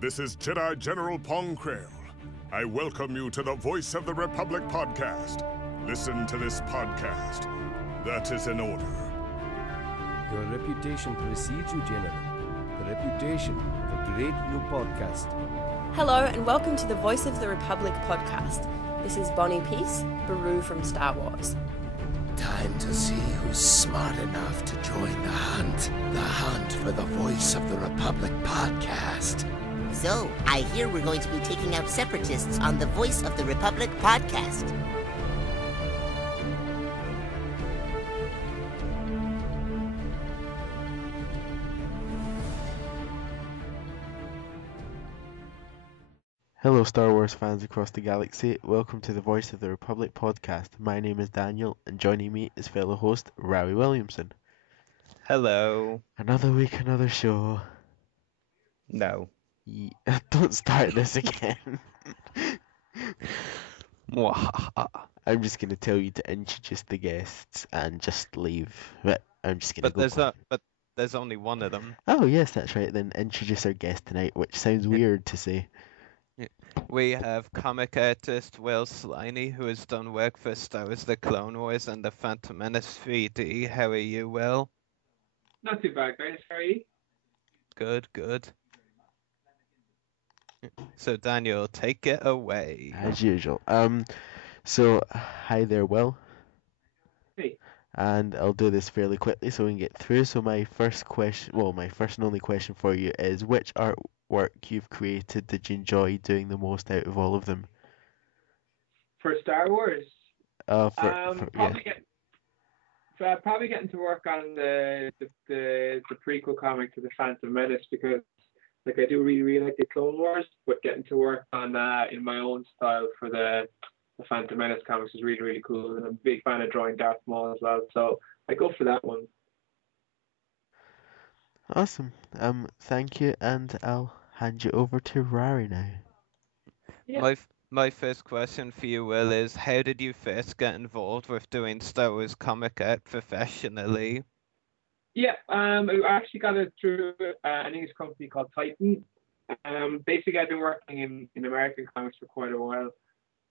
This is Jedi General Pong Krail. I welcome you to the Voice of the Republic podcast. Listen to this podcast. That is an order. Your reputation precedes you, General. The reputation of a great new podcast. Hello and welcome to the Voice of the Republic podcast. This is Bonnie Peace, Beru from Star Wars. Time to see who's smart enough to join the hunt. The hunt for the Voice of the Republic podcast. So, I hear we're going to be taking out separatists on the Voice of the Republic podcast. Hello Star Wars fans across the galaxy, welcome to the Voice of the Republic podcast. My name is Daniel, and joining me is fellow host Rowie Williamson. Hello. Another week, another show. No. Don't start this again. I'm just going to tell you to introduce the guests and just leave. But I'm just going to go. But there's only one of them. Oh yes, that's right. Then introduce our guest tonight, which sounds weird to say. We have comic artist Will Sliney, who has done work for Star Wars The Clone Wars and The Phantom Menace 3D. How are you, Will? Not too bad, guys. How are you? Good. So, Daniel, take it away. As usual. So, hi there, Will. Hey. And I'll do this fairly quickly so we can get through. So my first question, my first and only question for you is, which artwork you've created did you enjoy doing the most out of all of them? For Star Wars? Probably getting to work on the prequel comic to the Phantom Menace, because I do really like the Clone Wars, but getting to work on in my own style for the Phantom Menace comics is really cool, and I'm a big fan of drawing Darth Maul as well, so I go for that one. Awesome. Thank you, and I'll hand you over to Rari now. Yeah. My first question for you, Will, is how did you first get involved with doing Star Wars comic art professionally? Yeah, I actually got it through an English company called Titan. Basically, I've been working in American comics for quite a while,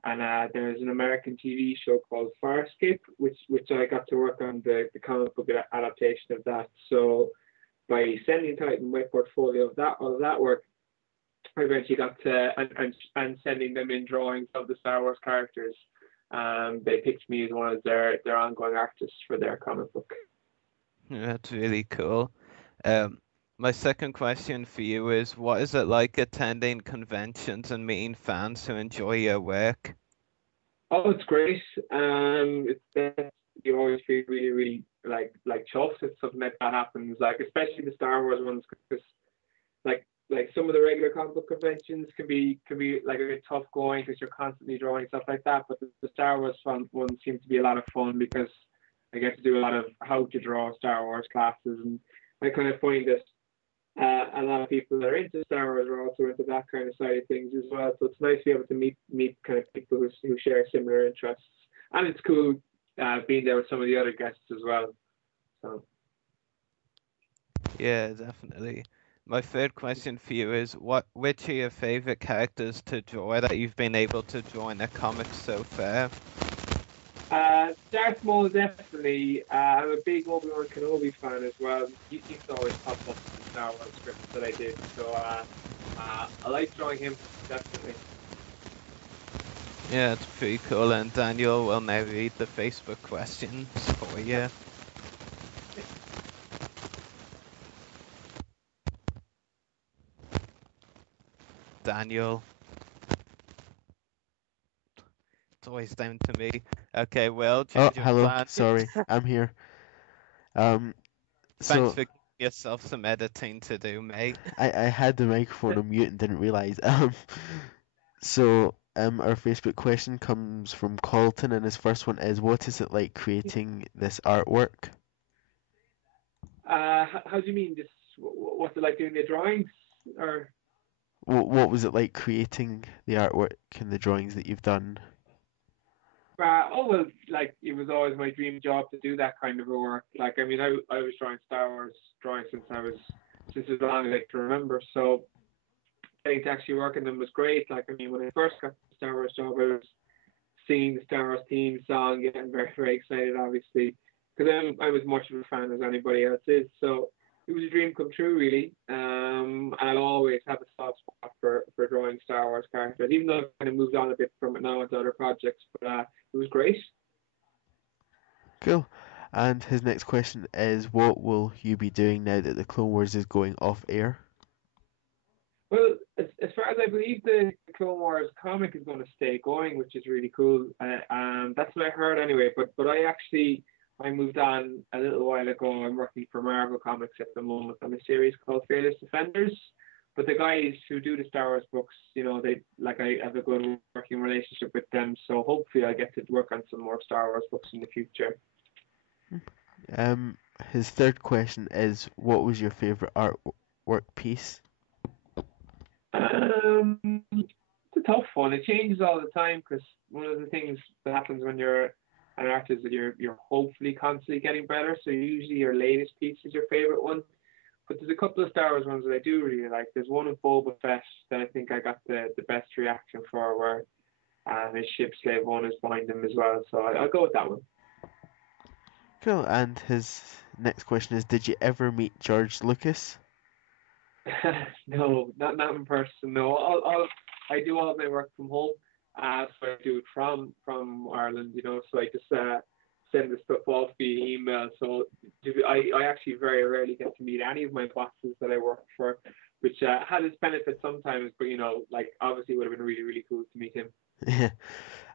and there's an American TV show called Farscape, which I got to work on the comic book adaptation of that. So by sending Titan my portfolio of all of that work, I eventually got to and sending them in drawings of the Star Wars characters. They picked me as one of their ongoing artists for their comic book. That's really cool. My second question for you is, what is it like attending conventions and meeting fans who enjoy your work? Oh, it's great. You always feel really like chuffed if something like that happens. Like especially the Star Wars ones, because like some of the regular comic book conventions can be like a bit tough going because you're constantly drawing stuff like that. But the Star Wars ones seem to be a lot of fun because I get to do a lot of how to draw Star Wars classes, and I kind of find that a lot of people that are into Star Wars are also into that kind of side of things as well. So it's nice to be able to meet kind of people who share similar interests, and it's cool being there with some of the other guests as well. So. Yeah, definitely. My third question for you is, which are your favorite characters to draw that you've been able to draw in a comic so far? Darth Maul, definitely. I'm a big Obi-Wan Kenobi fan as well. He's always popped up in the Star Wars scripts that I did, so I like drawing him, definitely. Yeah, it's pretty cool, and Daniel will now read the Facebook questions for you. Daniel. It's always down to me. Okay, well, change your hello. plan. Sorry, I'm here. Thanks So for giving yourself some editing to do, mate. I had the microphone on mute and didn't realise. So our Facebook question comes from Colton, and his first one is, what is it like creating this artwork? How do you mean this? What's it like doing the drawings, or? What was it like creating the artwork and the drawings that you've done? Well, like it was always my dream job to do that kind of a work. Like, I mean, I was drawing Star Wars drawings since as long as I can remember. So getting to actually work in them was great. Like, I mean, when I first got the Star Wars job, I was seeing the Star Wars theme song, getting very, very excited, obviously, because I'm as much of a fan as anybody else is. So it was a dream come true, really. And I'll always have a soft spot for drawing Star Wars characters, even though I've kind of moved on a bit from it now into other projects. But it was great. Cool. And his next question is, what will you be doing now that the Clone Wars is going off air? Well, as far as I believe, the Clone Wars comic is going to stay going, which is really cool. That's what I heard anyway. But I moved on a little while ago. I'm working for Marvel Comics at the moment on a series called Fearless Defenders. But the guys who do the Star Wars books, I have a good working relationship with them. So hopefully I get to work on some more Star Wars books in the future. His third question is, what was your favorite artwork piece? It's a tough one. It changes all the time because one of the things that happens when you're an artist is that you're hopefully constantly getting better. So usually your latest piece is your favorite one. But there's a couple of Star Wars ones that I do really like. There's one of Boba Fett that I think I got the best reaction for, where his ship Slave One is behind him as well. So I'll go with that one. Cool. And his next question is, did you ever meet George Lucas? No, not in person. No, I do all my work from home. So I do it from Ireland, So I just send the stuff off via email. So I actually very rarely get to meet any of my bosses that I work for, which had its benefits sometimes. But obviously it would have been really, really cool to meet him. Yeah.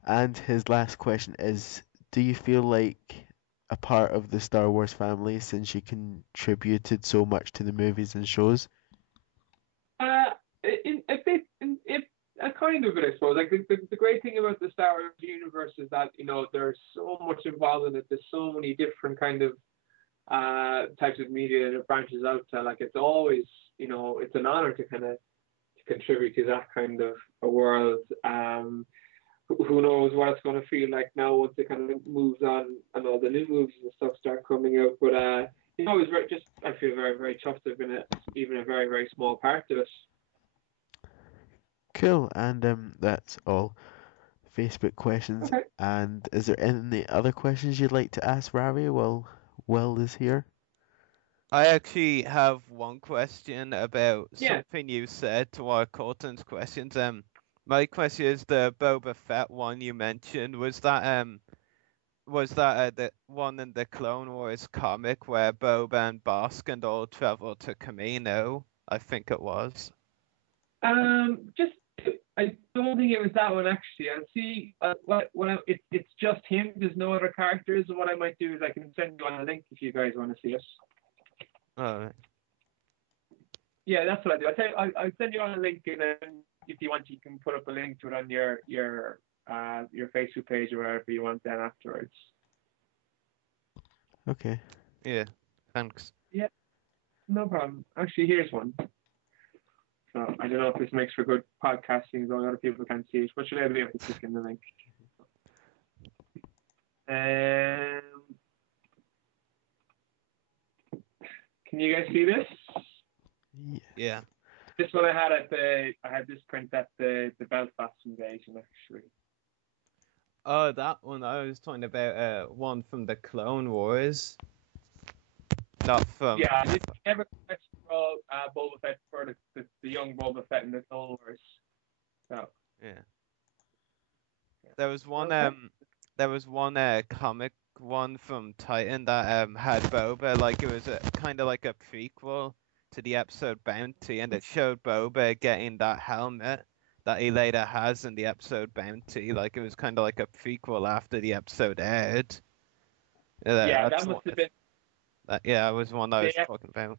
And his last question is, do you feel like a part of the Star Wars family since you contributed so much to the movies and shows? A kind of it, I suppose. Like the great thing about the Star Wars universe is that there's so much involved in it. There's so many different kind of types of media that it branches out to. Like it's always, it's an honor to kind of contribute to that kind of a world. Who knows what it's going to feel like now once it kind of moves on and all the new movies and stuff start coming out. But I feel very, very chuffed to have been even a very, very small part of it. Cool. And that's all Facebook questions. Okay. And is there any other questions you'd like to ask Ravi while Will is here? I actually have one question about Yeah. something you said to our Colton's questions. My question is the Boba Fett one you mentioned. Was that the one in the Clone Wars comic where Boba and Bossk and all travel to Kamino? I think it was. I don't think it was that one actually. I'll see. It's just him. There's no other characters. And what I might do is I can send you on a link if you guys want to see it. All right. Yeah, that's what I do. I'll send you on a link, and then if you want, you can put up a link to it on your Facebook page or wherever you want. Then afterwards. Okay. Yeah. Thanks. Yeah. No problem. Actually, here's one. So I don't know if this makes for good podcasting, though other people can't see it. But should I be able to click in the link? Can you guys see this? Yeah. This one I had this print at the Belfast invasion actually. Oh, that one. I was talking about one from the Clone Wars. Not from. Yeah, I never saw Boba Fett for the young Boba Fett in the Clone Wars. So. Yeah. There was one. Okay. There was one comic one from Titan that had Boba, like it was kind of like a prequel to the episode Bounty, and it showed Boba getting that helmet that he later has in the episode Bounty. Like it was kind of like a prequel after the episode aired. Yeah, that must have been. Yeah, that was one I was talking about.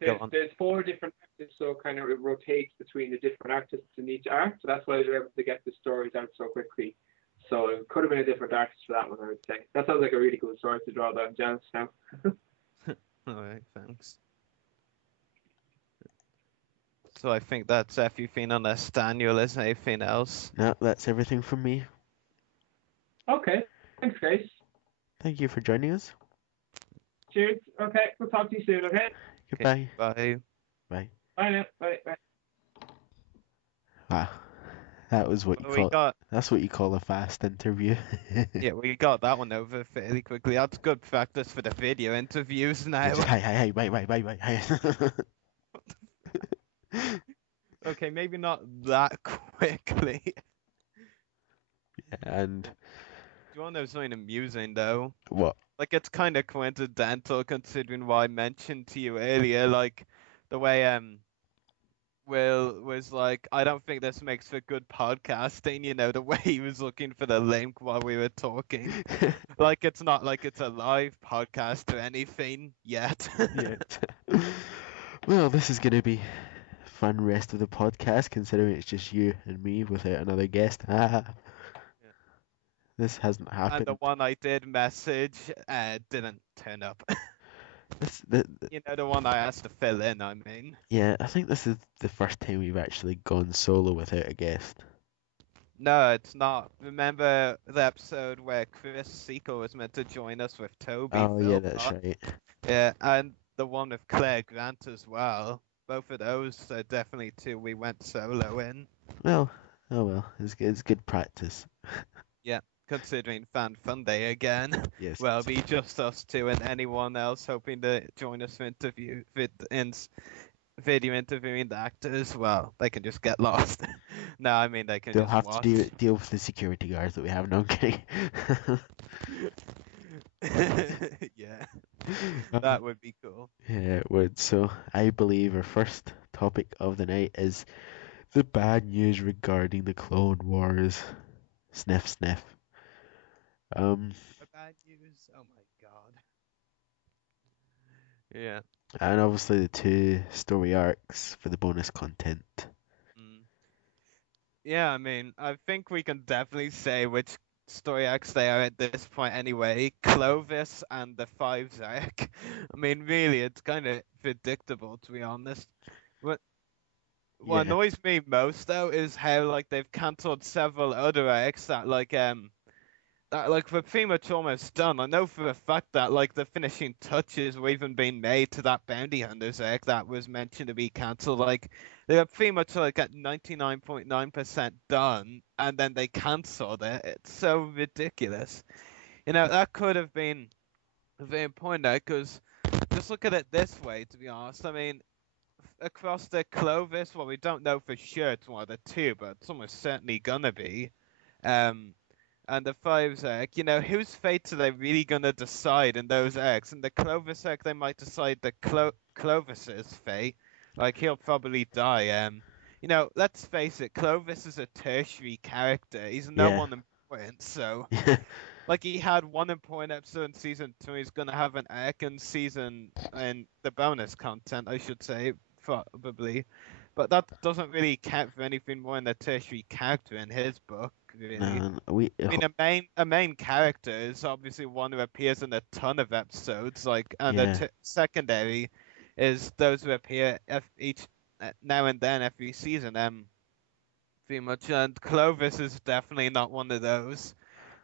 There's 4 different artists, so kind of it rotates between the different artists in each arc. So that's why they're able to get the stories out so quickly. So it could have been a different artist for that one, I would say. That sounds like a really cool story to draw down, Janice, now. Alright, thanks. So I think that's everything unless Daniel has anything else. No, that's everything from me. Okay. Thanks, guys. Thank you for joining us. Cheers. Okay, we'll talk to you soon, okay? Goodbye. Bye. Bye. Bye now. Bye. Bye. Wow, that was what you We call. got That's what you call a fast interview. yeah, we got that one over fairly quickly. That's good practice for the video interviews now. Just hi, bye. Okay, maybe not that quickly. And Do you want to know something amusing though? what? Like it's kind of coincidental considering what I mentioned to you earlier, like the way Will was like, I don't think this makes for good podcasting, you know, the way he was looking for the link while we were talking. Like it's not like it's a live podcast or anything yet. Yeah. Well, this is gonna be fun rest of the podcast, considering it's just you and me without another guest. This hasn't And happened. the one I did message didn't turn up. You know, the one I asked to fill in, I mean. Yeah, I think this is the first time we've actually gone solo without a guest. No, it's not. Remember the episode where Chris Seco was meant to join us with Toby? Oh yeah, Philpott? that's right. Yeah, and the one with Claire Grant as well. Both of those are definitely two we went solo in. Well, oh well, it's good practice. Yeah, considering Fan Fun Day again. Yes. Well, it'll be just us two and anyone else hoping to join us for video interviewing the actors. Well, they can just get lost. No, I mean they can They'll just have watch. to deal with the security guards that we have. No, I'm kidding. Yeah, that would be cool. Yeah, it would. So I believe our first topic of the night is the bad news regarding the Clone Wars. Sniff, sniff. The bad news? Oh my god. Yeah. And obviously the two story arcs for the bonus content. Yeah, I mean, I think we can definitely say which story arcs they are at this point anyway. Clovis and the Fives arc. I mean, really, it's kind of predictable, to be honest. What Yeah. annoys me most, though, is how, like, they've cancelled several other arcs that, like, were pretty much almost done. I know for a fact that, like, the finishing touches were even being made to that Bounty Hunters arc that was mentioned to be cancelled. Like, they were pretty much, like, at 99.9% done, and then they cancelled it. It's so ridiculous. You know, that could have been a very important arc, because just look at it this way, to be honest. I mean, across the Clovis, well, we don't know for sure it's one of the two, but it's almost certainly gonna be. And the Fives arc, you know, whose fates are they really gonna decide in those arcs? In the Clovis arc, they might decide the Clovis's fate. Like, he'll probably die. You know, let's face it, Clovis is a tertiary character. He's no Yeah. one important, so... Like, he had one important episode in season 2. He's gonna have an arc in the bonus content, I should say, probably. But that doesn't really count for anything more than a tertiary character in his book, really. No, I mean, a main character is obviously one who appears in a ton of episodes, like, and Yeah. secondary is those who appear now and then every season. Pretty much, and Clovis is definitely not one of those.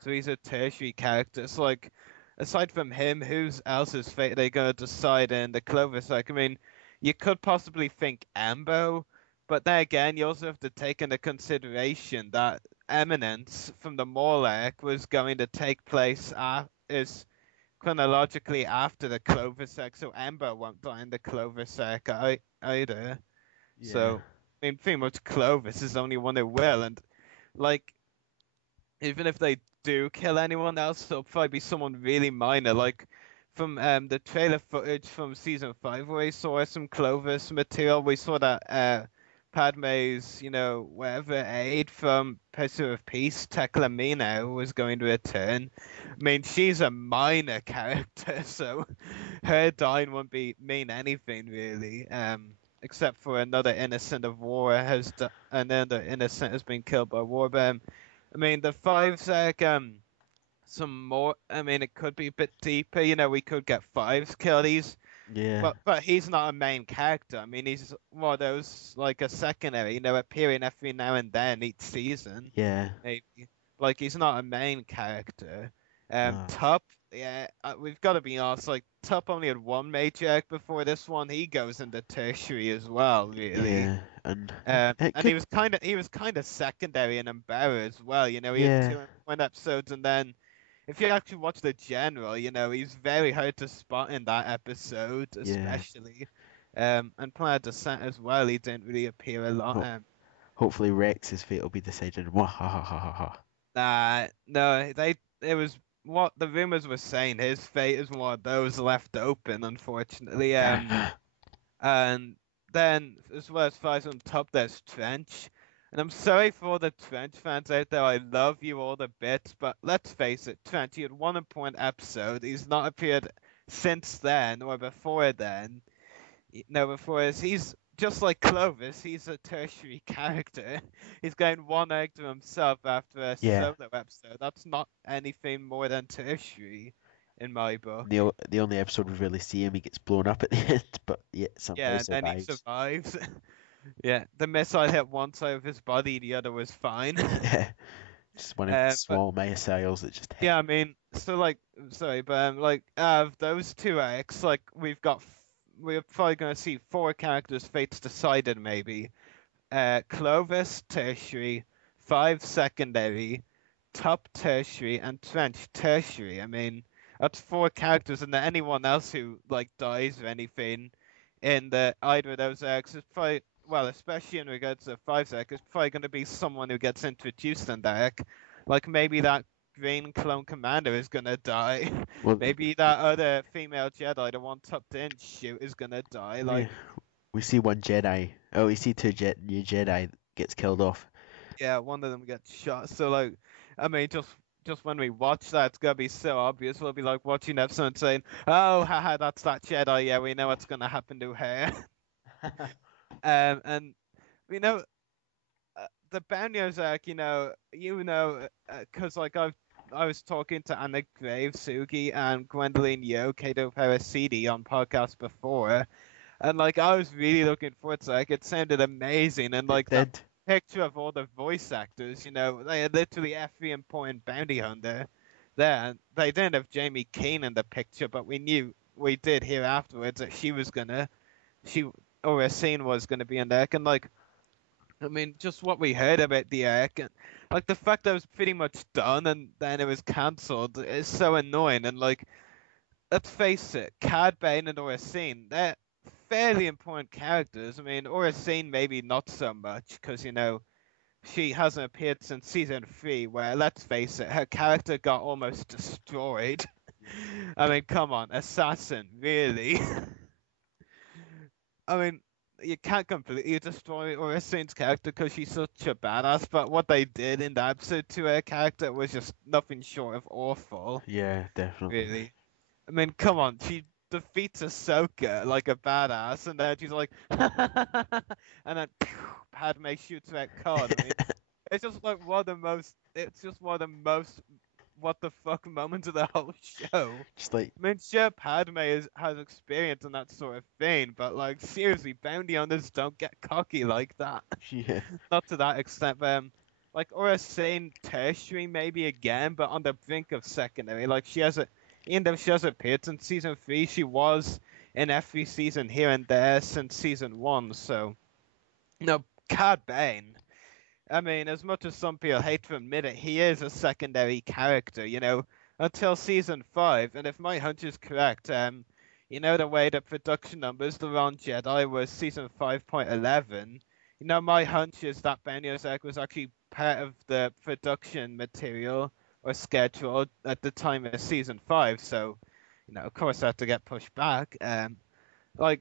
So he's a tertiary character. So, like, aside from him, whose else's fate are they gonna decide in the Clovis? Like, I mean, you could possibly think Ambo, but then again, you also have to take into consideration that Eminence from the Maul arc was going to take place is chronologically after the Clovis arc, so Ambo won't die in the Clovis arc either. So, I mean, pretty much Clovis is the only one who will, and, like, even if they do kill anyone else, it'll probably be someone really minor, like, from the trailer footage from season 5 where we saw some Clovis material, we saw that Padme's, you know, whatever aide from Pursuit of Peace, Tekla Mino, was going to return. I mean, she's a minor character, so her dying won't mean anything really, except for another innocent of war another innocent has been killed by war. But I mean, the Fives arc, some more. I mean, it could be a bit deeper. You know, we could get Fives killed. But he's not a main character. I mean, he's one of those, like, a secondary, you know, appearing every now and then each season. Yeah. Maybe. Like, he's not a main character. No. Tup, yeah, we've got to be honest, like, Tup only had one major arc before this one. He goes into tertiary as well, really. Yeah, and It And could, he was kind of secondary in Umbrella as well. You know, he had yeah, 2 episodes, and then if you actually watch the general, you know, he's very hard to spot in that episode, yeah. especially. And Planet Descent as well, he didn't really appear a lot. Ho hopefully Rex's fate will be decided. Wah ha ha ha ha ha. No, it was what the rumors were saying. His fate is one of those left open, unfortunately. And then as well as far on top, there's Trench. And I'm sorry for all the Trench fans out there. I love you all the bits, but let's face it, Trench, he had one important episode. He's not appeared since then or before then. No, before this, he's just like Clovis. He's a tertiary character. He's going one egg to himself after a Yeah. solo episode. That's not anything more than tertiary in my book. The only episode we really see him, he gets blown up at the end, but yeah, somehow Yeah, and then he survives. survives. Yeah, the missile hit one side of his body, the other was fine. Yeah, just one of the small missiles that just hit. Yeah, I mean, so like, sorry, but like, those two arcs, like, we're probably gonna see 4 characters' fates decided, maybe. Clovis, tertiary, 5 secondary, top tertiary, and Trench tertiary. I mean, that's 4 characters, and then anyone else who like dies or anything in either of those arcs is probably, well, especially in regards to 5 arc, is probably going to be someone who gets introduced in the arc. Like maybe that Green Clone Commander is going to die. Well, Maybe that other female Jedi, the one tucked in shoot, is going to die. Like, we see one Jedi. Oh, we see 2 new Jedi gets killed off. yeah, one of them gets shot. So like, I mean, just when we watch that, it's gonna be so obvious. We'll be like watching an episode and saying, "Oh, haha, that's that Jedi. Yeah, we know what's gonna happen to her." And you know, the Banyo's arc, because like I was talking to Anna Grave, Sugi, and Gwendolyn Yo, Kato Parasiti on podcast before, and like I was really looking forward to it. Like, it sounded amazing, and like that picture of all the voice actors, they had literally every important bounty hunter there. They didn't have Jamie Keane in the picture, but we did hear afterwards that Aura Singh was gonna be in there, and like, I mean, just what we heard about the arc, and like the fact that it was pretty much done and then it was cancelled is so annoying. And like, let's face it, Cad Bane and Aura Singh, they're fairly important characters. I mean, Aura Singh maybe not so much, because she hasn't appeared since season 3, where, let's face it, her character got almost destroyed. I mean, come on, Assassin, really? I mean, you can't completely destroy Aura Singh's character because she's such a badass, but what they did in the episode to her character was just nothing short of awful. Yeah, definitely. Really. I mean, come on, she defeats Ahsoka like a badass, and then she's like, and then Padme shoots her card. I mean, it's just like one of the most what the fuck moments of the whole show. Just like, I mean, sure, Padme has experience in that sort of thing, but like, seriously, bounty hunters don't get cocky like that. yeah, Not to that extent, but like, Aura Singh tertiary maybe again, but on the brink of secondary. Like, even though she has appeared in season 3, she was in every season here and there since season 1. So, Cad Bane. I mean, as much as some people hate to admit it, he is a secondary character, until season 5. And if my hunch is correct, the way the production numbers, The Wrong Jedi was season 5.11. My hunch is that Benio's arc was actually part of the production material or schedule at the time of season 5. So, of course, that had to get pushed back. But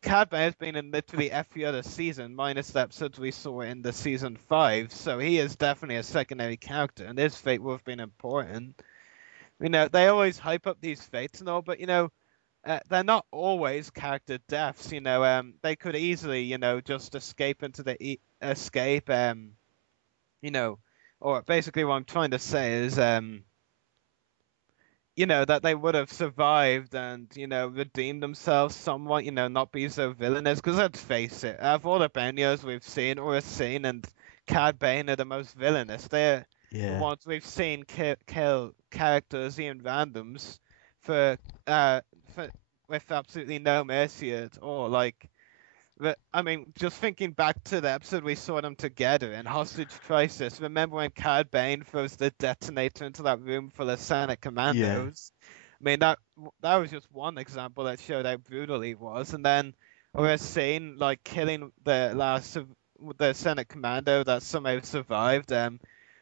Cad Bane has been in literally every other season, minus the episodes we saw in the season 5, so he is definitely a secondary character, and his fate would have been important. They always hype up these fates and all, but they're not always character deaths. They could easily, just escape into the or basically what I'm trying to say is, that they would have survived and, redeemed themselves somewhat, not be so villainous. Because let's face it, out of all the Benios we've seen, Aura Singh and Cad Bane are the most villainous. They're the ones we've seen kill characters, even randoms, with absolutely no mercy at all. Like, But I mean, just thinking back to the episode we saw them together in Hostage Crisis. Remember when Cad Bane throws the detonator into that room full of Senate commandos? I mean, that was just one example that showed how brutal he was. And then we're seeing like killing the last of the Senate commando that somehow survived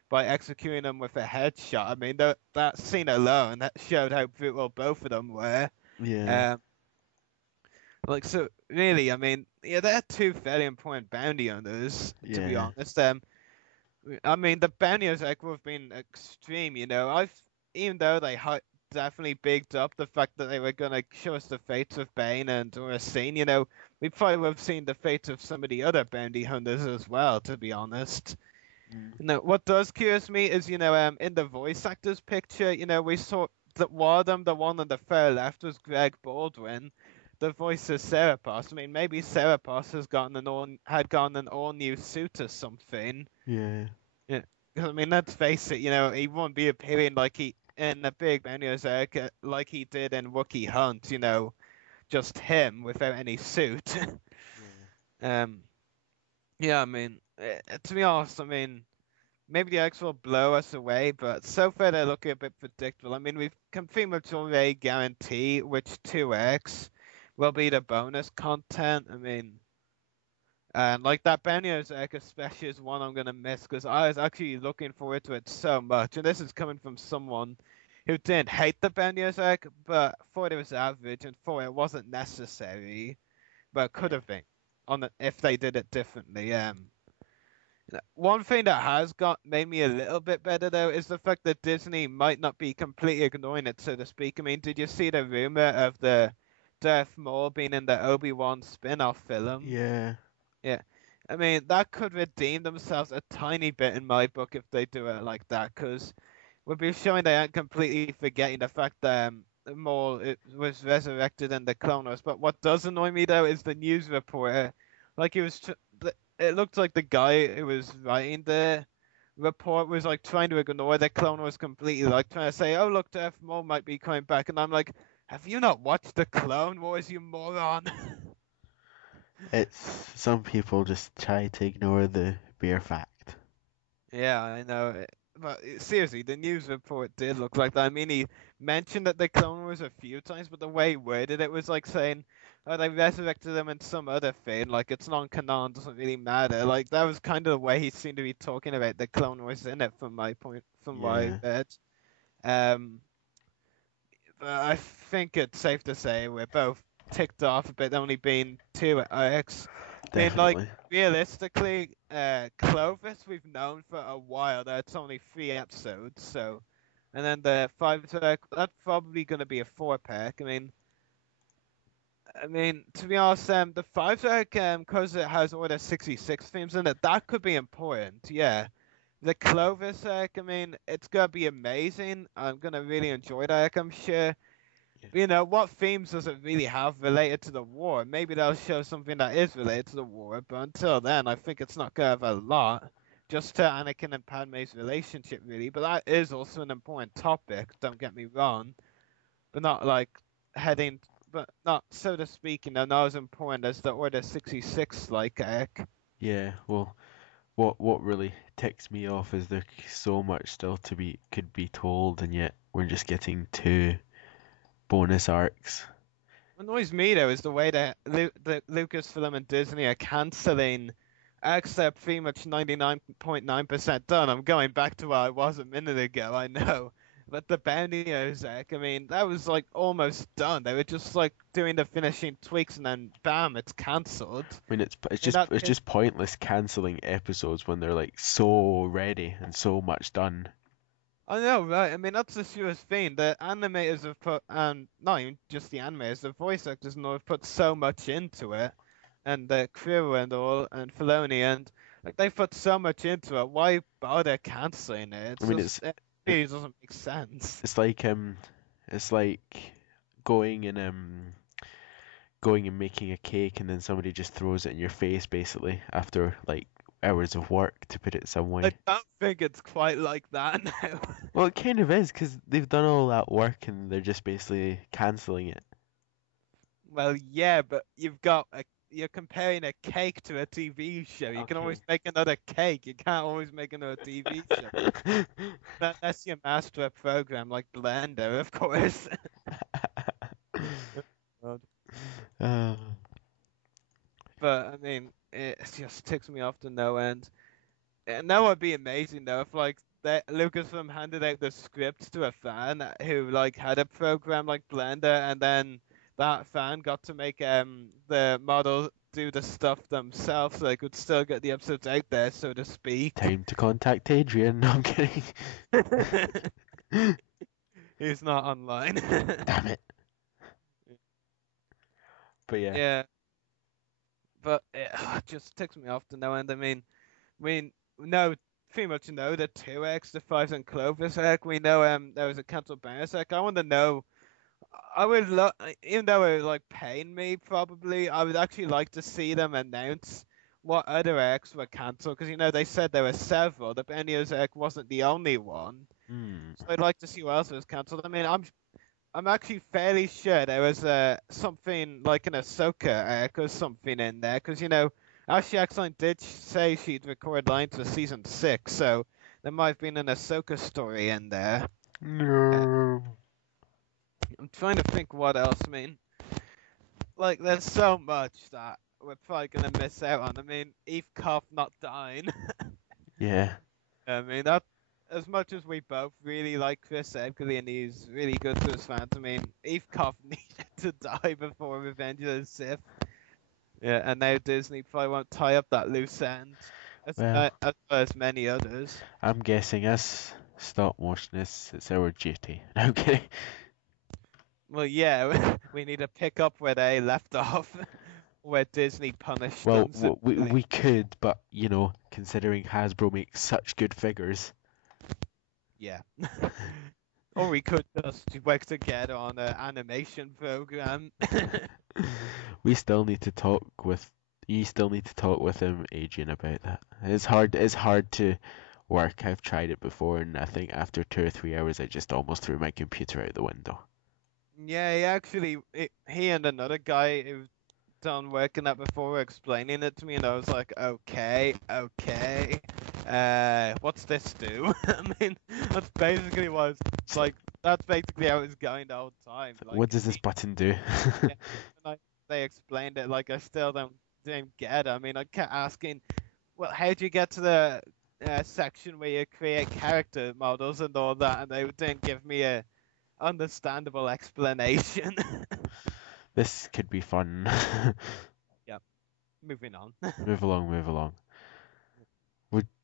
by executing them with a headshot. I mean, that scene alone that showed how brutal both of them were. Yeah. Like, so really, I mean, yeah, they're two very important bounty hunters, to be Yeah. honest. I mean, the bounty hunters like have been extreme, you know. Even though they definitely bigged up the fact that they were gonna show us the fates of Bane and Racine, you know, we probably would have seen the fates of some of the other bounty hunters as well, to be honest. You know, what does curious me is, you know, in the voice actors picture, you know, we saw that one of them, the one on the far left, was Greg Baldwin. The voice of Serapos. I mean, maybe Serapos had gotten an all new suit or something. Yeah. Yeah. I mean, let's face it. You know, he won't be appearing like he in a big Berserk like he did in Wookiee Hunt. You know, just him without any suit. Yeah. I mean, to be honest, I mean, maybe the X will blow us away, but so far they're looking a bit predictable. I mean, we can pretty much already guarantee which 2X will be the bonus content. I mean, and like that Berserk especially is one I'm gonna miss because I was actually looking forward to it so much. And this is coming from someone who didn't hate the Berserk, but thought it was average and thought it wasn't necessary, but could have been if they did it differently. One thing that has made me a little bit better though is the fact that Disney might not be completely ignoring it, so to speak. I mean, did you see the rumor of the Darth Maul being in the Obi-Wan spin-off film? Yeah. Yeah. I mean, that could redeem themselves a tiny bit in my book if they do it like that, because we'll be showing they aren't completely forgetting the fact that Maul was resurrected in the Clone Wars. But what does annoy me though is the news reporter. Like it looked like the guy who was writing the report was like trying to ignore the Clone Wars completely, like trying to say, "Oh look, Darth Maul might be coming back," and I'm like, "Have you not watched the Clone Wars, you moron?" It's some people just try to ignore the bare fact. Yeah, I know. But seriously, the news report did look like that. I mean, he mentioned that the Clone Wars a few times, but the way he worded it was like saying, "Oh, they resurrected them in some other thing. Like it's non-canon, doesn't really matter." Like that was kind of the way he seemed to be talking about the Clone Wars in it, from what I read. But I think it's safe to say we're both ticked off about only being 2X. I mean, like, realistically, Clovis we've known for a while that it's only 3 episodes, so... And then the 5-pack, that's probably going to be a 4-pack. I mean, to be honest, the 5-pack, because it has Order 66 themes in it, that could be important, yeah. The Clovis arc, I mean, it's going to be amazing. I'm going to really enjoy that arc, I'm sure. You know, what themes does it really have related to the war? Maybe they'll show something that is related to the war, but until then, I think it's not going to have a lot. Just to Anakin and Padme's relationship, really. But that is also an important topic, don't get me wrong. But not like but not, so to speak, you know, not as important as the Order 66 like arc. Yeah, well, what really ticks me off is there's so much still could be told, and yet we're just getting 2 bonus arcs. What annoys me though is the way that Lucasfilm and Disney are cancelling arcs that are pretty much 99.9% done. I'm going back to where I was a minute ago, I know. But the Bounty arc, I mean, that was like almost done. They were just like doing the finishing tweaks and then bam, it's cancelled. I mean, it's just pointless cancelling episodes when they're like so ready and so much done. I know, right? I mean, that's the surest thing. The animators have put, and not even just the animators, the voice actors know have put so much into it, and the crew and all, and Filoni, and like they've put so much into it. Why bother cancelling it? It really doesn't make sense. It's like going and making a cake, and then somebody just throws it in your face, basically, after like hours of work, to put it some way. I don't think it's quite like that now. Well, it kind of is, because they've done all that work and they're just basically cancelling it. Well, yeah, but you've got you're comparing a cake to a TV show. You can always Okay. make another cake. You can't always make another TV show. That's your master a program like Blender, of course. God. Uh, But I mean, it just ticks me off to no end. And that would be amazing though if like that Lucasfilm handed out the script to a fan who like had a program like Blender, and then that fan got to make the model do the stuff themselves, so they could still get the episodes out there, so to speak. time to contact Adrian. No, I'm kidding. He's not online. Damn it. But yeah. Yeah. But it just ticks me off to no end. I mean, we know pretty much know the 2X, the 5 and Clovis X. We know there was a cancelled bonus X. I want to know. I would love, even though it would like pain me probably, I would actually like to see them announce what other X were cancelled, because you know they said there were several. The Benio's X wasn't the only one, so I'd like to see what else was cancelled. I mean, I'm actually fairly sure there was something like an Ahsoka X or something in there, because you know Ashley Eckstein did say she'd record lines for season 6, so there might have been an Ahsoka story in there. No. I'm trying to think what else. I mean, like, there's so much that we're probably gonna miss out on. I mean, Eve Koff not dying. Yeah. I mean, that as much as we both really like Chris Edgley and he's really good to his fans, I mean, Eve Koff needed to die before Revenge of the Sith. Yeah, and now Disney probably won't tie up that loose end, as Well. as many others. I'm guessing as stop motionists, it's our duty. No, I'm kidding. Well, yeah, we need to pick up where they left off, where Disney punished Well, them. we could, but you know, considering Hasbro makes such good figures. Yeah. Or we could just work together on an animation program. We still need to talk with. You still need to talk with Adrian, about that. It's hard. It's hard to work. I've tried it before, and I think after 2 or 3 hours, I just almost threw my computer out the window. Yeah, he and another guy who've done work in that before were explaining it to me, and I was like, okay, what's this do? I mean, that's basically what it's like. That's basically how it's going the whole time. Like, What does this button do? when they explained it, like I still didn't get it. I mean, I kept asking, well, how do you get to the section where you create character models and all that, and they didn't give me a understandable explanation. This could be fun. Yep. Moving on. Move along.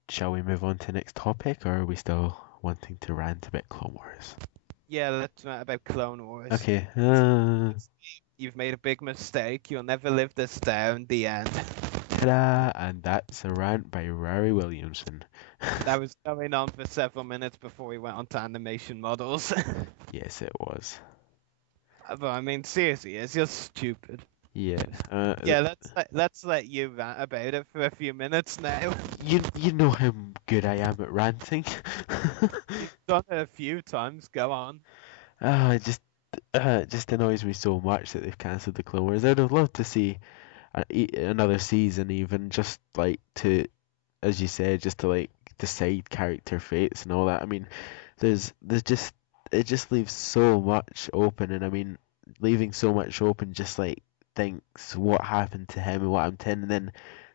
Shall we move on to the next topic, or are we still wanting to rant about Clone Wars? Yeah, let's rant about Clone Wars. Okay. You've made a big mistake. You'll never live this down. The end. Ta-da! And that's a rant by Rari Williamson. That was going on for several minutes before we went on to animation models. Yes, it was. But I mean, seriously, it's just stupid. Yeah. Yeah, let's let you rant about it for a few minutes now. You know how good I am at ranting. You've done it a few times. Go on. It just annoys me so much that they've cancelled the Clone Wars. I'd have loved to see another season, even just like to, as you said, just to like decide character fates and all that. I mean, there's just it just leaves so much open, and I mean, leaving so much open just like thinks what happened to him and what happened to him, and then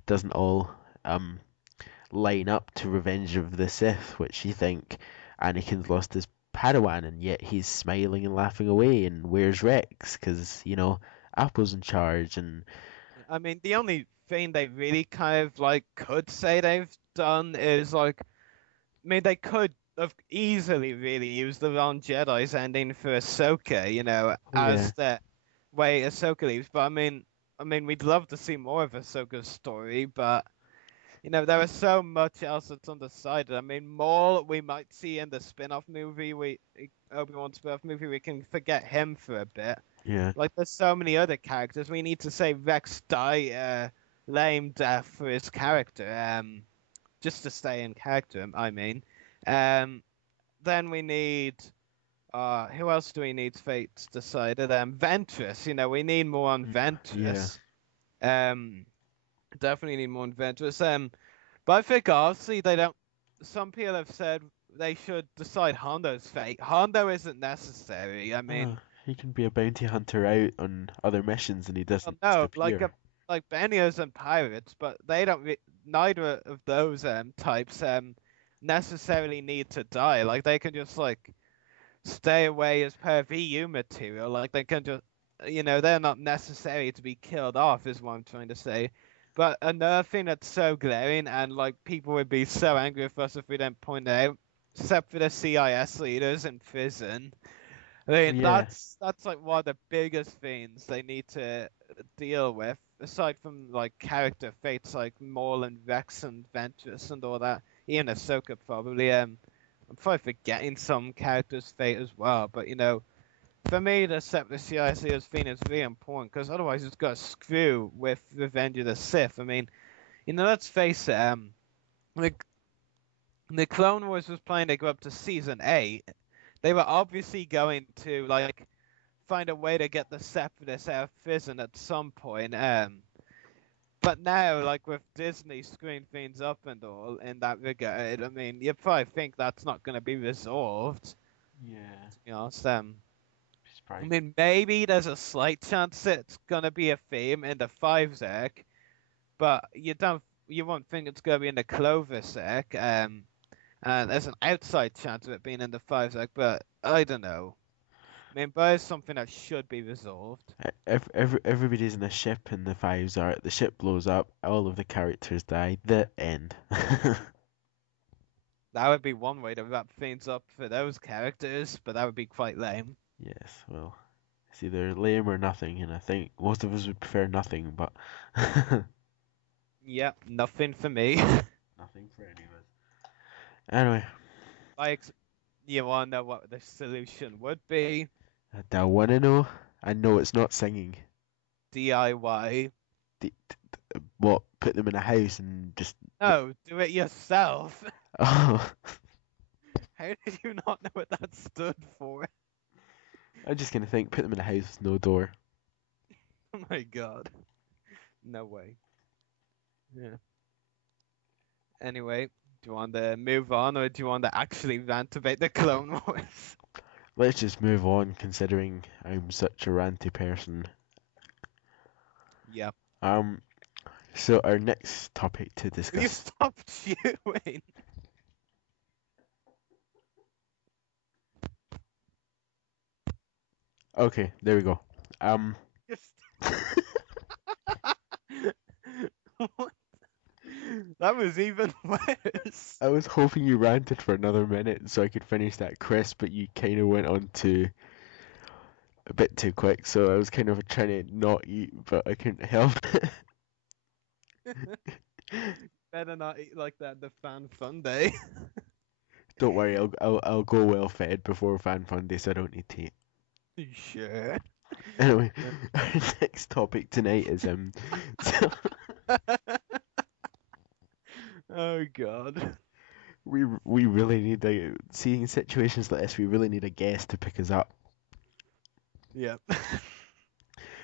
doesn't all line up to Revenge of the Sith, which you think Anakin's lost his Padawan, and yet he's smiling and laughing away, and where's Rex? Because, you know, Apple's in charge, and I mean, the only thing they really kind of like could say they've done is like, I mean, they could have easily really used the Wrong Jedi's ending for Ahsoka, you know, as the way Ahsoka leaves. But I mean, we'd love to see more of Ahsoka's story, but you know, there is so much else that's undecided. I mean, Maul we might see in the spin-off movie, Obi-Wan spin-off movie, we can forget him for a bit. yeah. Like, there's so many other characters. We need to say Rex die lame death for his character, just to stay in character, I mean. Then we need, who else do we need fates decided? Ventress, you know, we need more on Ventress. Definitely need more adventurous. But I think obviously they don't. Some people have said they should decide Hondo's fate. Hondo isn't necessary. I mean, He can be a bounty hunter out on other missions and he doesn't well, just no, like appear. like Benio's and pirates, but they don't. Neither of those types necessarily need to die. Like they can just like stay away as per VU material. Like they can just, they're not necessary to be killed off, is what I'm trying to say. But another thing that's so glaring, and like people would be so angry with us if we didn't point it out, except for the CIS leaders in prison. I mean, Yeah. that's like one of the biggest things they need to deal with, aside from like character fates like Maul and Rex and Ventress and all that. Even Ahsoka probably. I'm probably forgetting some characters' fate as well, but for me, the separate CIC's thing is really important because otherwise it's got to screw with Revenge of the Sith. I mean, let's face it, the Clone Wars was planning to go up to season 8. They were obviously going to like find a way to get the Separatists out of prison at some point. But now, like with Disney screwing things up and all in that regard, I mean, you probably think that's not going to be resolved. Yeah. I mean, maybe there's a slight chance it's gonna be a theme in the 5's arc, but you won't think it's gonna be in the Clovis arc. And there's an outside chance of it being in the 5's arc, but I don't know. I mean, but it's something that should be resolved. Everybody's in a ship in the Fives Arc. The ship blows up. All of the characters die. The end. That would be one way to wrap things up for those characters, but that would be quite lame. Yes, well, it's either lame or nothing, and I think most of us would prefer nothing, but Yep, nothing for me. nothing for any of us. Anyway, You wanna know what the solution would be? I wanna know. I know it's not singing. DIY. What? Put them in a house and just. No, do it yourself. Oh, How did you not know what that stood for? I'm just gonna think. Put them in a house with no door. Oh my god. No way. Yeah. Anyway, do you want to move on or do you want to actually rant about the Clone Wars? Let's just move on, considering I'm such a ranty person. Yep. So our next topic to Will you discuss. stop chewing? Okay, there we go. What? That was even worse. I was hoping you ranted for another minute so I could finish that crisp, but you kind of went on to a bit too quick, so I was kind of trying to not eat, but I couldn't help it. Better not eat like that the Fan Fun Day. Don't worry, I'll go well fed before Fan Fun Day, so I don't need to eat. You sure? Anyway, our next topic tonight is Oh god. we really need seeing situations like this. We really need a guest to pick us up. Yep.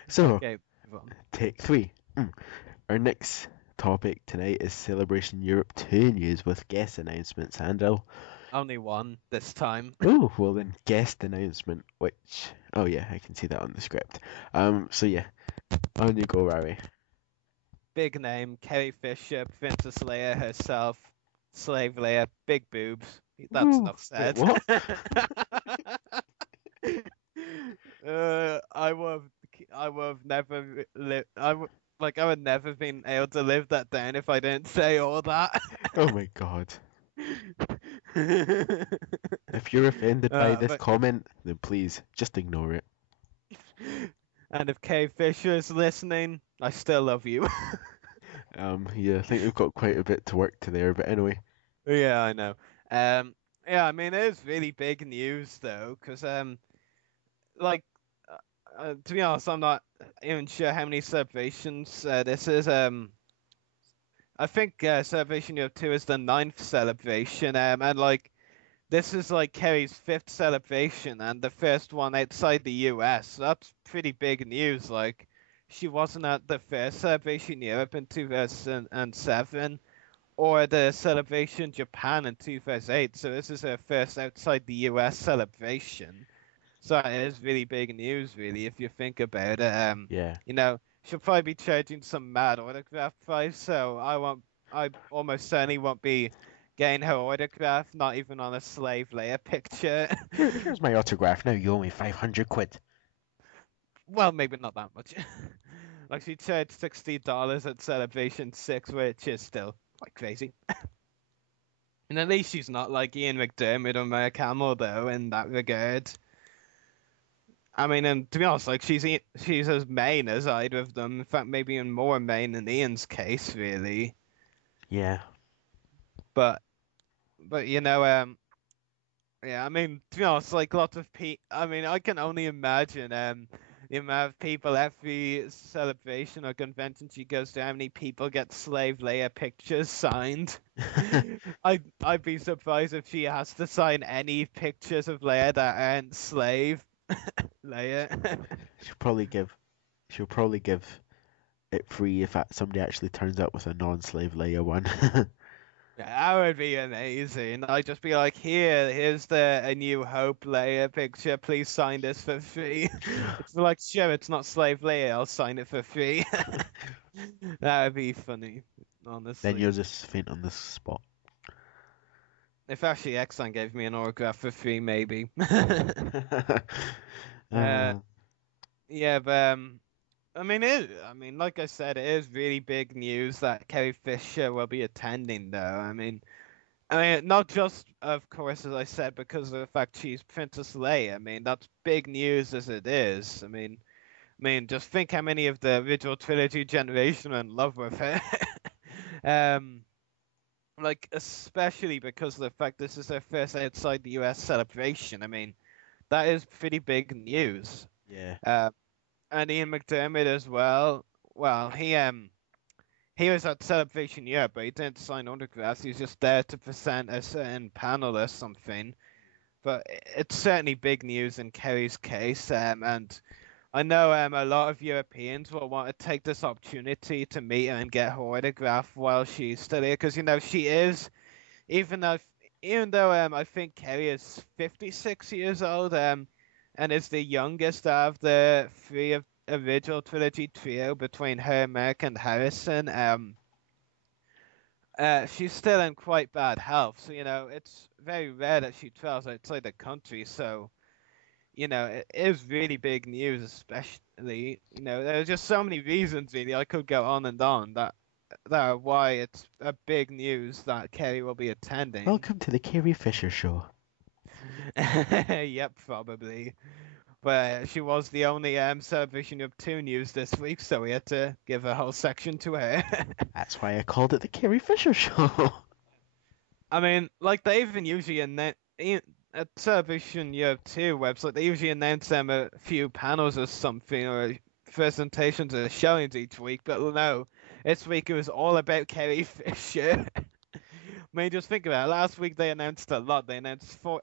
So Okay, move on. take 3. Our next topic tonight is Celebration Europe 2 news with guest announcements, and Only one this time. oh, well then, guest announcement, which, oh yeah, I can see that on the script. So yeah, on you go, Rari. Big name, Carrie Fisher, Princess Leia herself, Slave Leia, big boobs. That's Ooh, enough said. what? I would never live. I would never have been able to live that down if I didn't say all that. Oh my god. If you're offended by this but- comment, then please, just ignore it. And if Carrie Fisher is listening, I still love you. Yeah, I think we've got quite a bit to work to there, but anyway. Yeah, I know. Yeah, I mean, it is really big news though, because to be honest, I'm not even sure how many celebrations this is. I think Celebration Europe 2 is the 9th celebration, and like this is like Kerry's 5th celebration and the first one outside the US. So that's pretty big news. Like she wasn't at the first Celebration Europe in 2007 or the Celebration Japan in 2008. So this is her first outside the US celebration. So it is really big news, really, if you think about it. Yeah. You know, she'll probably be charging some mad autograph price, so I almost certainly won't be getting her autograph, not even on a Slave Leia picture. Here's my autograph. Now you owe me 500 quid. Well, maybe not that much. Like, she charged $60 at Celebration 6, which is still quite crazy. And at least she's not like Ian McDermott or Mark Hamill, though, in that regard. I mean, and to be honest, like, she's as main as either of them. In fact, maybe even more main in Ian's case, really. Yeah. But you know, yeah, I mean, to be honest, like, lots of I mean, I can only imagine the amount of people every celebration or convention she goes to, how many people get Slave Leia pictures signed. I'd be surprised if she has to sign any pictures of Leia that aren't Slave Leia. She'll probably give it free if somebody actually turns up with a non-slave Leia one. Yeah, that would be amazing. I'd just be like, here's A New Hope Leia picture. Please sign this for free. It's like, sure, it's not Slave Leia. I'll sign it for free. That would be funny, honestly. Then you'll just faint on the spot. If Ashley Eckstein gave me an autograph for free, maybe. Yeah, but I mean, like I said, it is really big news that Carrie Fisher will be attending, though. I mean, not just, of course, as I said, because of the fact she's Princess Leia. I mean, that's big news as it is. I mean, just think how many of the original trilogy generation are in love with her. Like, especially because of the fact this is her first outside the US celebration. I mean, that is pretty big news. Yeah. And Ian McDermott as well. Well, he was at Celebration Europe, but he didn't sign autographs. He was just there to present a certain panel or something. But it's certainly big news in Kerry's case. And I know a lot of Europeans will want to take this opportunity to meet her and get her autograph while she's still here, because you know she is, even though I think Kerry is 56 years old, and is the youngest of the three of original trilogy trio between her, Mark, and Harrison. She's still in quite bad health, so you know it's very rare that she travels outside the country. So, you know, it is really big news, especially, you know, there's just so many reasons really. I could go on and on that are why it's a big news that Carrie will be attending. Welcome to the Carrie Fisher Show. Yep, probably. But she was the only Celebration of 2 news this week, so we had to give a whole section to her. That's why I called it the Carrie Fisher Show. I mean, like, they even usually at Celebration Year 2 website, they usually announce them a few panels or something, or presentations or showings each week, but no, this week it was all about Carrie Fisher. I mean, just think about it. Last week they announced a lot. They announced four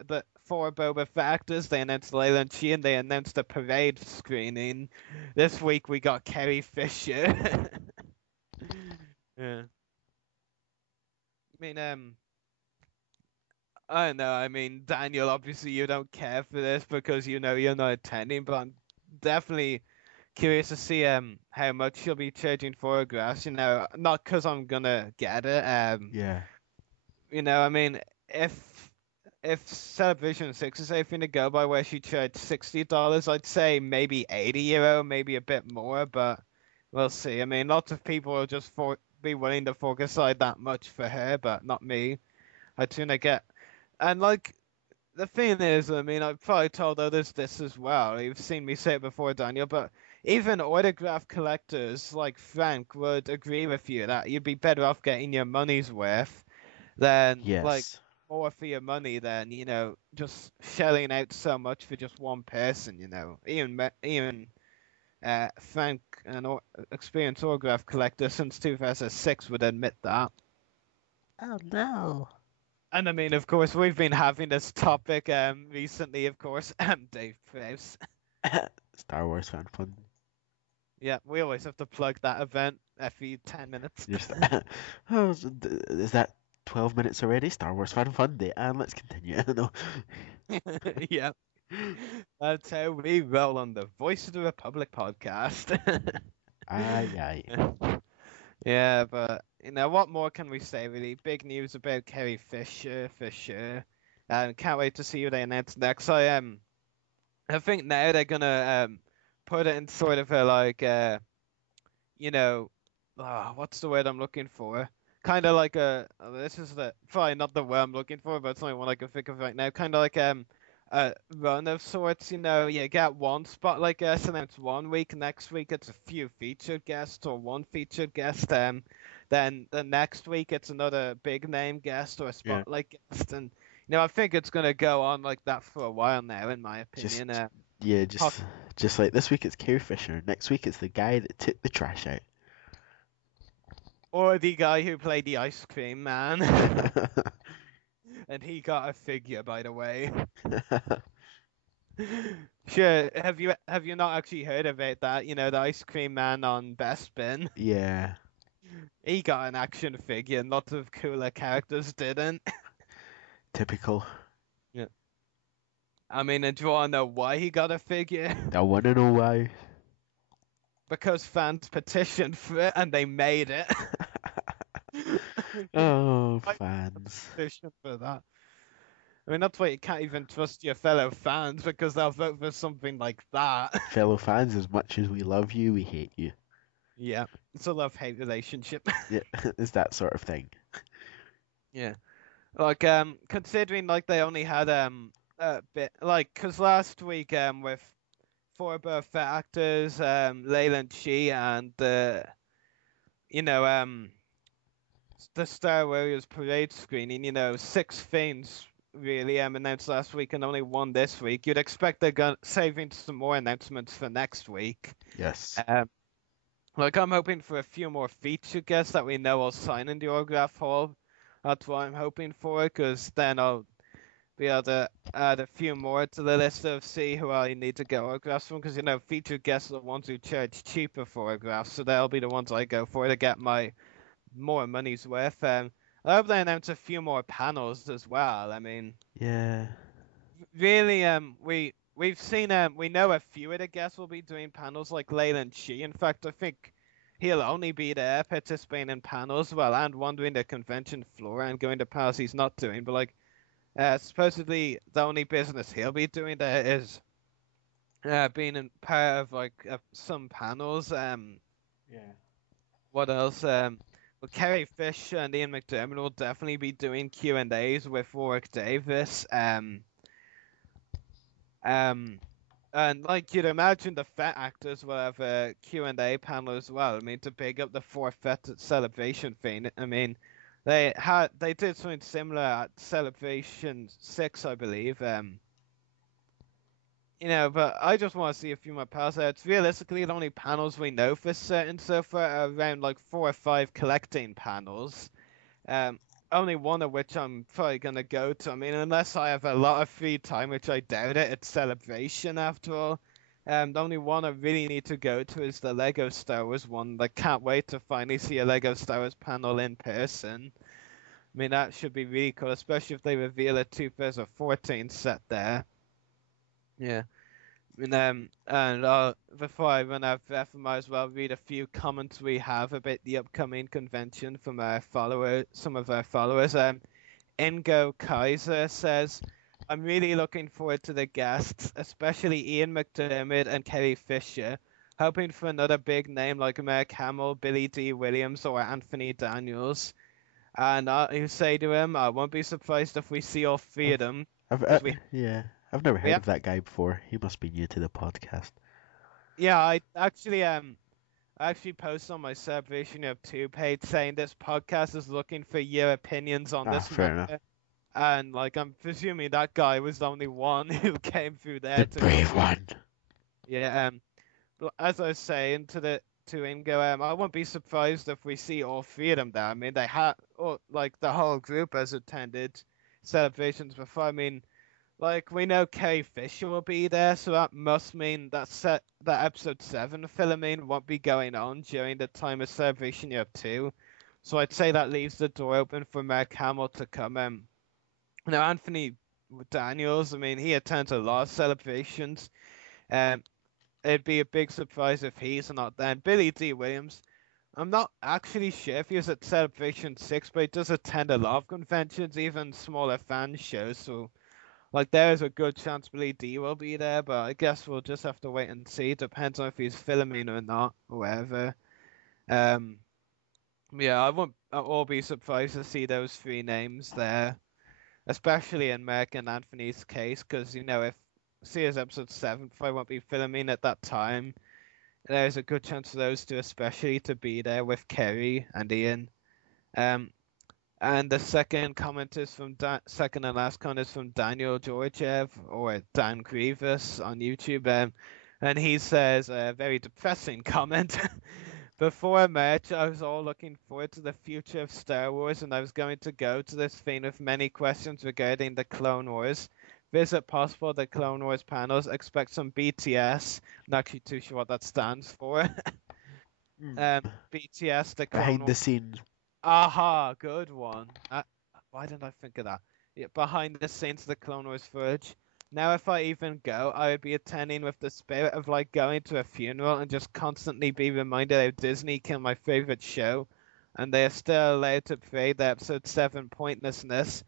Boba Fett actors. They announced Leyland Sheehan. They announced a parade screening. This week we got Carrie Fisher. Yeah. I mean, I don't know. I mean, Daniel, obviously you don't care for this because you know you're not attending, but I'm definitely curious to see how much you'll be charging for autographs. You know, not because I'm gonna get it. Yeah. You know, I mean, if Celebration 6 is anything to go by where she charged $60, I'd say maybe €80, maybe a bit more, but we'll see. I mean, lots of people will just be willing to fork aside that much for her, but not me. I'd sooner get... And, like, the thing is, I mean, I've probably told others this as well. You've seen me say it before, Daniel, but even autograph collectors like Frank would agree with you that you'd be better off getting your money's worth than, like, more for your money than, you know, just shelling out so much for just one person, you know. Even Frank, an experienced autograph collector since 2006, would admit that. Oh, no. And, I mean, of course, we've been having this topic recently, of course. Dave Prowse. Star Wars fan fun. Yeah, we always have to plug that event every 10 minutes. Just, oh, is that 12 minutes already? Star Wars Fan Fun Day, and let's continue. I don't know. Yeah. That's how we roll on the Voice of the Republic podcast. Aye, aye. Yeah, but what more can we say really? Big news about Carrie Fisher for sure. And can't wait to see what they announce next. I think now they're gonna put it in sort of a like what's the word I'm looking for? Kind of like this is probably not the word I'm looking for, but it's the only one I can think of right now. Kind of like a run of sorts, you get one spotlight guest and then it's 1 week, next week it's a few featured guests or one featured guest, then the next week it's another big name guest or a spotlight guest, and I think it's gonna go on like that for a while now, in my opinion. Just like this week it's Carrie Fisher, next week it's the guy that took the trash out. Or the guy who played the ice cream man. And he got a figure, by the way. Sure, have you not actually heard about that? The ice cream man on Bespin. Yeah. He got an action figure, and lots of cooler characters didn't. Typical. Yeah. I mean, and do you want to know why he got a figure? I want to know why. Because fans petitioned for it, and they made it. Oh, fans. Petition for that. I mean, that's why you can't even trust your fellow fans, because they'll vote for something like that. Fellow fans, as much as we love you, we hate you. Yeah, it's a love-hate relationship. Yeah, it's that sort of thing. Yeah. Like, considering, like, they only had, a bit, like, because last week, with 4 Boba Fett actors, Leyland Shi and, the Star Warriors parade screening, 6 things really announced last week and only 1 this week. You'd expect they're saving some more announcements for next week. Yes. Like, I'm hoping for a few more feature guests that we know will sign in the autograph hall. That's what I'm hoping for, because then I'll be able to add a few more to the list of see who I need to get autographs from, because, featured guests are the ones who charge cheaper for autographs, so they'll be the ones I go for to get my more money's worth. I hope they announce a few more panels as well. I mean, yeah, really, we've seen we know a few of the guests will be doing panels, like Leyland Shi. In fact, I think he'll only be there participating in panels, and wandering the convention floor and going to panels he's not doing. But like, supposedly the only business he'll be doing there is being in part of like some panels. Yeah. What else? Well, Carrie Fisher and Ian McDermott will definitely be doing Q&As with Warwick Davis. And like you'd imagine, the Fett actors will have a Q&A panel as well. I mean, to big up the 4 Fett Celebration thing. I mean, they did something similar at Celebration 6, I believe. But I just want to see a few more panels. It's realistically the only panels we know for certain so far are around like 4 or 5 collecting panels. Only one of which I'm probably going to go to. I mean, unless I have a lot of free time, which I doubt it, it's Celebration after all. The only one I really need to go to is the Lego Star Wars one. I can't wait to finally see a Lego Star Wars panel in person. I mean, that should be really cool, especially if they reveal a 2014 set there. Yeah. And before I run out of breath, I might as well read a few comments we have about the upcoming convention from some of our followers. Ingo Kaiser says, I'm really looking forward to the guests, especially Ian McDermott and Carrie Fisher, hoping for another big name like Mark Hamill, Billy D. Williams, or Anthony Daniels. And you say to him, I won't be surprised if we see all 3 of them. I've never heard of that guy before. He must be new to the podcast. Yeah, I actually posted on my Celebration of 2 page saying this podcast is looking for your opinions on this fair matter. enough. And like, I'm presuming that guy was the only one who came through there. The brave one. Yeah. But as I was saying to Ingo, I won't be surprised if we see all 3 of them there. I mean, they had, like, the whole group has attended celebrations before. I mean, Like, we know Carrie Fisher will be there, so that must mean that episode 7 of Philomene won't be going on during the time of Celebration Year 2. So I'd say that leaves the door open for Mark Hamill to come in. Now, Anthony Daniels, I mean, he attends a lot of celebrations. It'd be a big surprise if he's not there. And Billy D. Williams, I'm not actually sure if he was at Celebration 6, but he does attend a lot of conventions, even smaller fan shows, so like there's a good chance Billy D will be there, but I guess we'll just have to wait and see. Depends on if he's filming or not, or whatever. Yeah, I won't at all be surprised to see those 3 names there, especially in Mark and Anthony's case, because if Sears episode 7 I won't be filming at that time, there's a good chance for those 2 especially to be there with Kerry and Ian. And the second comment is from second and last comment is from Daniel Georgiev, or Dan Grievous on YouTube, and he says a very depressing comment. Before March, I was all looking forward to the future of Star Wars, and I was going to go to this vein with many questions regarding the Clone Wars. Visit possible the Clone Wars panels. Expect some BTS. Not actually too sure what that stands for. BTS, the Clone Behind the Wars. scenes. Aha, good one. Why didn't I think of that? Yeah, behind the scenes of the Clone Wars footage. Now, if I even go, I would be attending with the spirit of like going to a funeral and just constantly be reminded how Disney killed my favorite show, and they are still allowed to play the episode 7 pointlessness.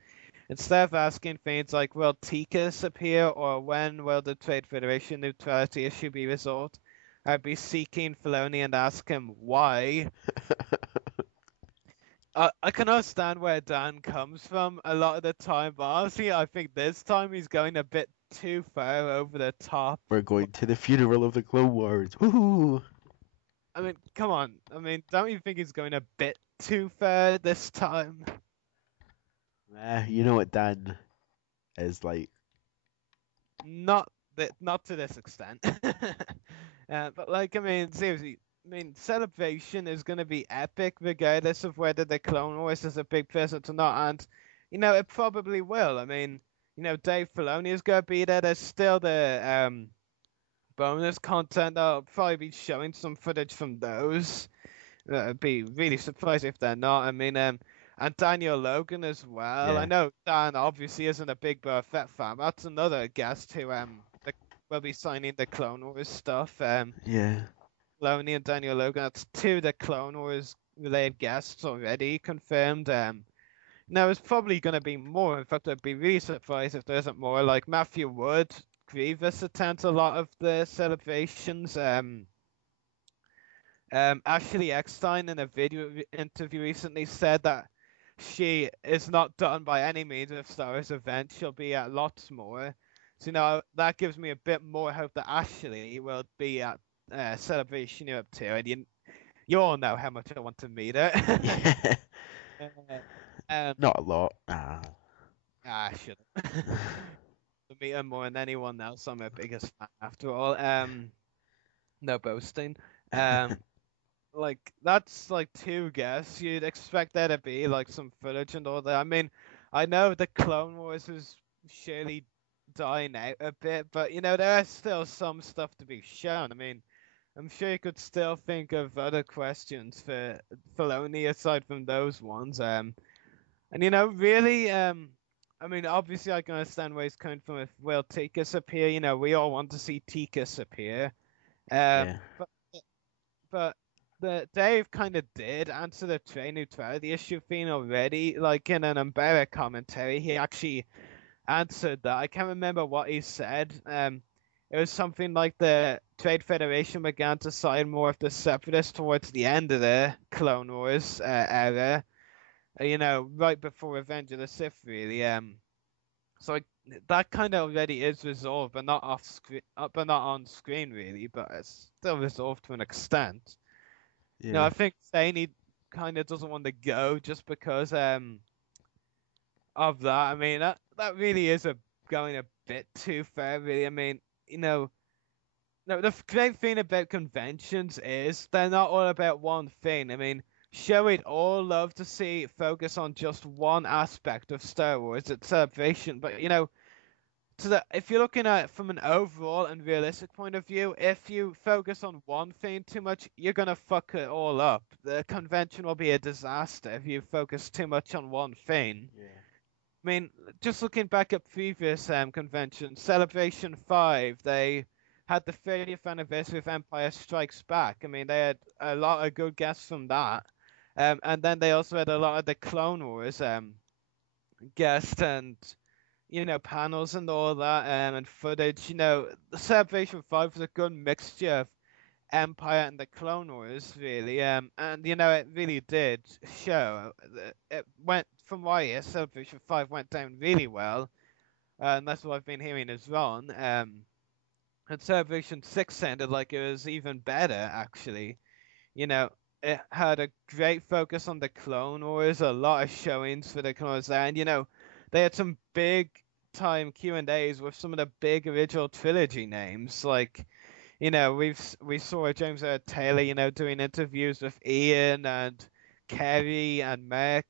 Instead of asking things like, will TICAS appear, or when will the Trade Federation neutrality issue be resolved, I'd be seeking Filoni and ask him why. I can understand where Dan comes from a lot of the time, but honestly, I think this time he's going a bit too far over the top. We're going to the funeral of the Clone Wars. Woohoo! I mean, come on. I mean, don't you think he's going a bit too far this time? You know what Dan is like. Not to this extent. But like, I mean, seriously. I mean, Celebration is going to be epic regardless of whether the Clone Wars is a big presence or not, and, it probably will. I mean, Dave Filoni is going to be there. There's still the bonus content. I'll probably be showing some footage from those. I'd be really surprised if they're not. I mean, and Daniel Logan as well. Yeah. I know Dan obviously isn't a big Boba Fett fan. That's another guest who will be signing the Clone Wars stuff. Yeah. Filoni and Daniel Logan. That's 2 of the Clone Wars related guests already confirmed. Now it's probably going to be more. In fact, I'd be really surprised if there isn't more. Like Matthew Wood, Grievous attends a lot of the celebrations. Ashley Eckstein in a video interview recently said that she is not done by any means with Star Wars event. She'll be at lots more. So that gives me a bit more hope that Ashley will be at Celebration Europe 2, and you all know how much I want to meet her. Not a lot. I should meet her more than anyone else. I'm her biggest fan after all. No boasting. Like that's like 2 guests. You'd expect there to be like some footage and all that. I mean, I know the Clone Wars is surely dying out a bit, but there is still some stuff to be shown. I mean, I'm sure you could still think of other questions for Filoni aside from those ones. And really, I mean, obviously I can understand where he's coming from. If will TICAS appear? We all want to see TICAS appear. Yeah. But Dave kind of did answer the trade neutrality issue thing already. Like in an Umbrella commentary, he actually answered that. I can't remember what he said. It was something like the Trade Federation began to side more of the Separatists towards the end of the Clone Wars era. Right before Revenge of the Sith, really. So that kind of already is resolved, but not off screen, but not on screen, really. But it's still resolved to an extent. Yeah. I think saying he kind of doesn't want to go just because of that. I mean, that really is going a bit too far, really. I mean, no, the great thing about conventions is they're not all about one thing. I mean, sure, we'd all love to see focus on just one aspect of Star Wars at Celebration, but if you're looking at it from an overall and realistic point of view, if you focus on one thing too much, you're gonna fuck it all up. The convention will be a disaster if you focus too much on one thing. Yeah. I mean, just looking back at previous conventions, Celebration 5, they had the 30th anniversary of Empire Strikes Back. I mean, they had a lot of good guests from that. And then they also had a lot of the Clone Wars guests and, panels and all that and footage. The Celebration 5 was a good mixture of Empire and the Clone Wars, really. And, it really did show. It went, from what I hear, Celebration 5 went down really well. And that's what I've been hearing is wrong. And Celebration 6 sounded like it was even better, actually. It had a great focus on the Clone Wars, a lot of showings for the Clone Wars there. And, they had some big time Q&As with some of the big original trilogy names. Like, we saw James Earl Taylor, doing interviews with Ian and Kerry and Merc.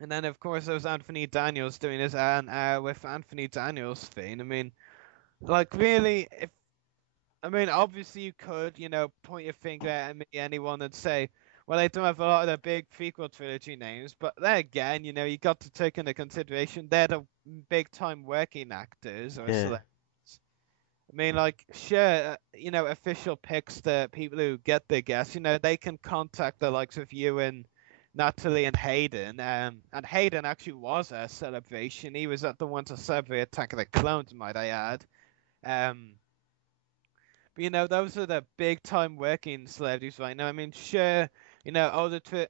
And then, of course, there was Anthony Daniels doing his hour with Anthony Daniels thing. I mean, like, really, obviously you could, point your finger at anyone and say, well, they don't have a lot of the big prequel trilogy names, but then again, you got to take into consideration they're the big-time working actors or celebrities. I mean, like, sure, official picks, the people who get the guests, they can contact the likes of you and Natalie and Hayden, and Hayden actually was a Celebration. He was at the one to celebrate Attack of the Clones, might I add. But those are the big time working celebrities right now. I mean, sure, all the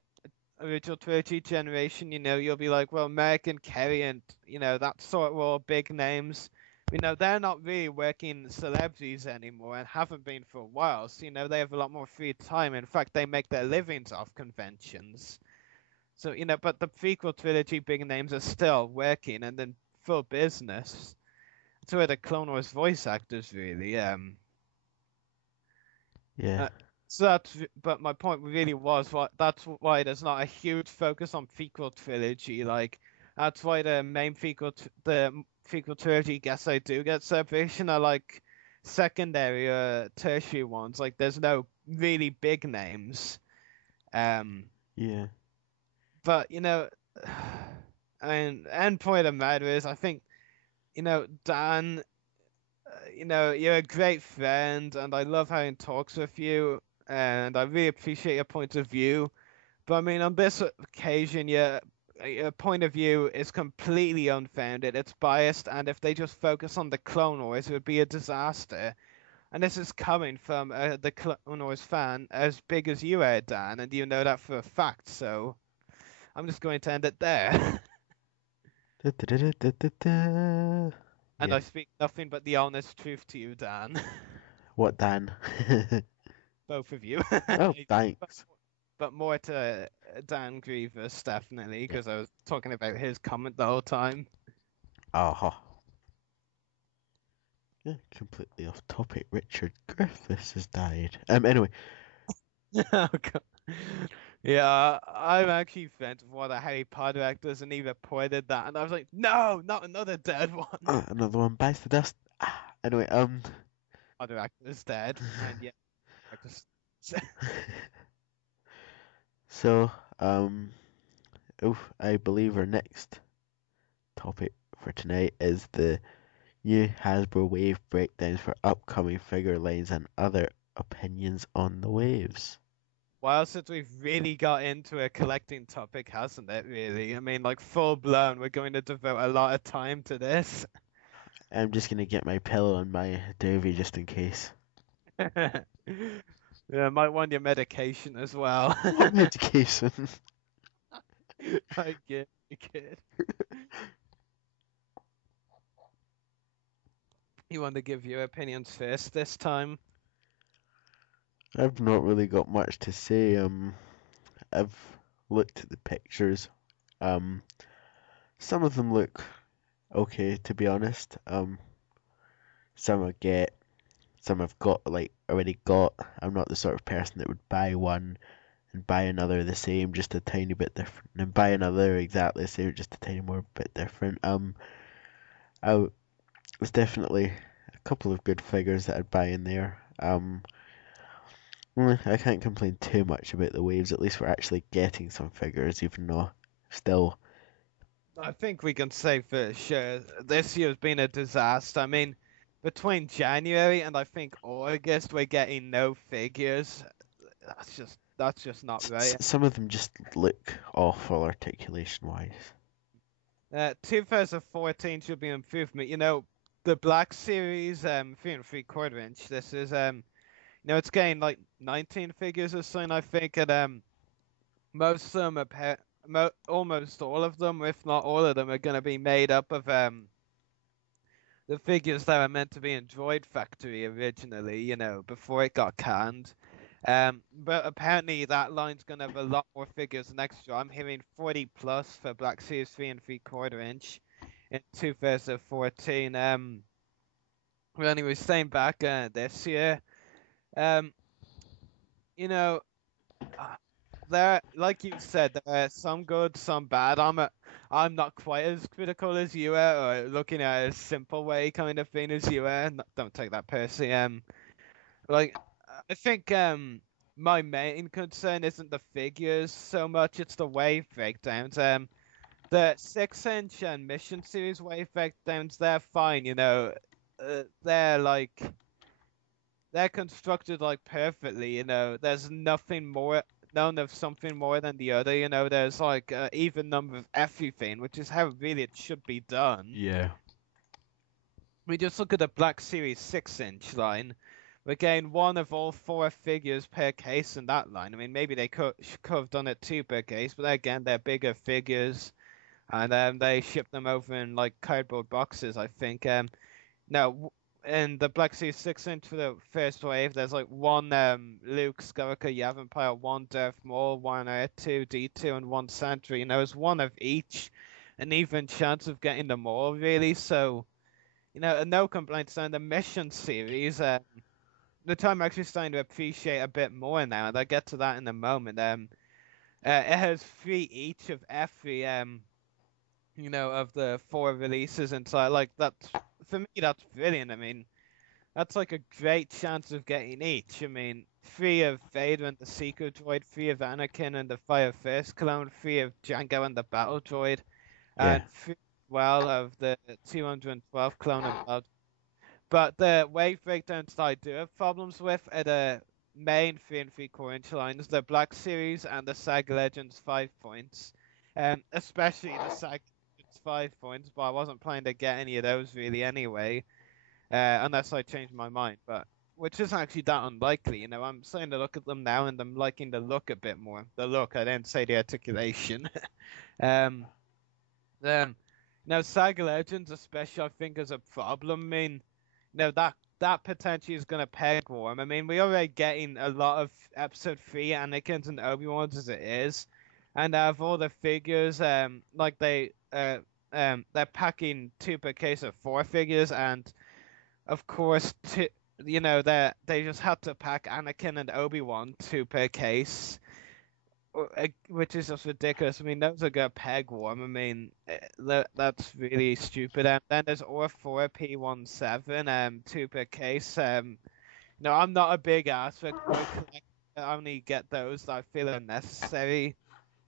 original trilogy generation, you'll be like, well, Merc and Kerry and that sort of all big names. They're not really working celebrities anymore and haven't been for a while. So they have a lot more free time. In fact, they make their livings off conventions. So but the prequel trilogy big names are still working and in full business. So are the Clone Wars voice actors, really. Yeah. But my point really was that's why there's not a huge focus on prequel trilogy. Like, that's why the main prequel trilogy guests I do get Celebration are like secondary or tertiary ones. Like, there's no really big names. Yeah. But end point of the matter is, I think, Dan, you're a great friend, and I love having talks with you, and I really appreciate your point of view. But on this occasion, your point of view is completely unfounded. It's biased, and if they just focus on the Clone Wars, it would be a disaster. And this is coming from the Clone Wars fan as big as you are, Dan, and you know that for a fact. So I'm just going to end it there. And I speak nothing but the honest truth to you, Dan. What, Dan? Both of you. Oh, thanks. But more to Dan Grievous, definitely, because I was talking about his comment the whole time. Yeah, completely off topic. Richard Griffiths has died. Anyway. Oh, God. Yeah, I'm actually friends with one of the Harry Potter actors, and he reported that, and I was like, no, not another dead one. Another one bites the dust. Anyway, Other actor's dead, and yeah, So, I believe our next topic for tonight is the new Hasbro Wave breakdowns for upcoming figure lines and other opinions on the waves. Well, since we've really got into a collecting topic, hasn't it, really? Like, full blown, we're going to devote a lot of time to this. I'm just going to get my pillow and my derby just in case. Yeah, might want your medication as well. What medication? I get you, kid. You want to give your opinions first this time? I've not really got much to say. I've looked at the pictures. Some of them look okay, to be honest. Some I get, some I've already got. I'm not the sort of person that would buy one and buy another the same, just a tiny bit different, and buy another exactly the same, just a tiny more bit different. there's definitely a couple of good figures that I'd buy in there. I can't complain too much about the waves. At least we're actually getting some figures, even though still. I think we can say for sure this year's been a disaster. I mean, between January and I think August, we're getting no figures. That's just not right. Some of them just look awful articulation wise. 2014 should be an improvement. You know, the Black Series, 3 3/4 inch. This is it's getting like 19 figures or something, I think, and most of them almost all of them, if not all of them, are going to be made up of the figures that were meant to be in Droid Factory originally, before it got canned. But apparently that line's going to have a lot more figures next year. I'm hearing 40 plus for Black Series 3 3/4 inch in 2014. Well, anyway, staying back this year, there, like you said, there are some good, some bad. I'm not quite as critical as you are, or looking at it a simple way kind of thing as you are. Don't take that personally. I think my main concern isn't the figures so much; it's the wave breakdowns. The 6-inch and Mission Series wave breakdowns, they're fine. They're constructed like perfectly. There's nothing more. None of something more than the other, there's like an even number of everything, which is how really it should be done. Yeah. We just look at the Black Series 6-inch line. We're getting one of all 4 figures per case in that line. I mean, maybe they could have done it 2 per case, but again, they're bigger figures, and they ship them over in like cardboard boxes, I think. Now, in the Black Series 6-inch for the first wave, there's like 1 Luke Skywalker Yavin Pile, 1 Darth Maul, 1 R2 D2, and 1 Sentry. There's one of each, an even chance of getting them all, really. So, no complaints on the Mission Series. The time I'm actually starting to appreciate a bit more now, and I'll get to that in a moment. It has 3 each of every, of the 4 releases inside. Like, for me, that's brilliant. I mean, that's like a great chance of getting each. I mean, 3 of Vader and the Seeker Droid, 3 of Anakin and the Fire First clone, 3 of Jango and the Battle Droid, and 3 of the 212 clone and Battle. But the wave breakdowns that I do have problems with are the main 3 3/4 inch lines, the Black Series and the Saga Legends 5 points, especially the Saga 5 points, but I wasn't planning to get any of those really anyway, unless I changed my mind, but which isn't actually that unlikely. I'm starting to look at them now and I'm liking the look a bit more. The look, I didn't say the articulation. Now Saga Legends especially I think is a problem. I mean, that potentially is going to peg warm. I mean, we're already getting a lot of Episode 3 Anakin's and Obi-Wan's as it is, and out of all the figures, they're packing 2 per case of 4 figures, and of course, they just had to pack Anakin and Obi-Wan 2 per case, which is just ridiculous. I mean, those are gonna peg warm. I mean, that's really stupid. And then there's OR4 P17, 2 per case. I'm not a big ass for I only get those that I feel are necessary,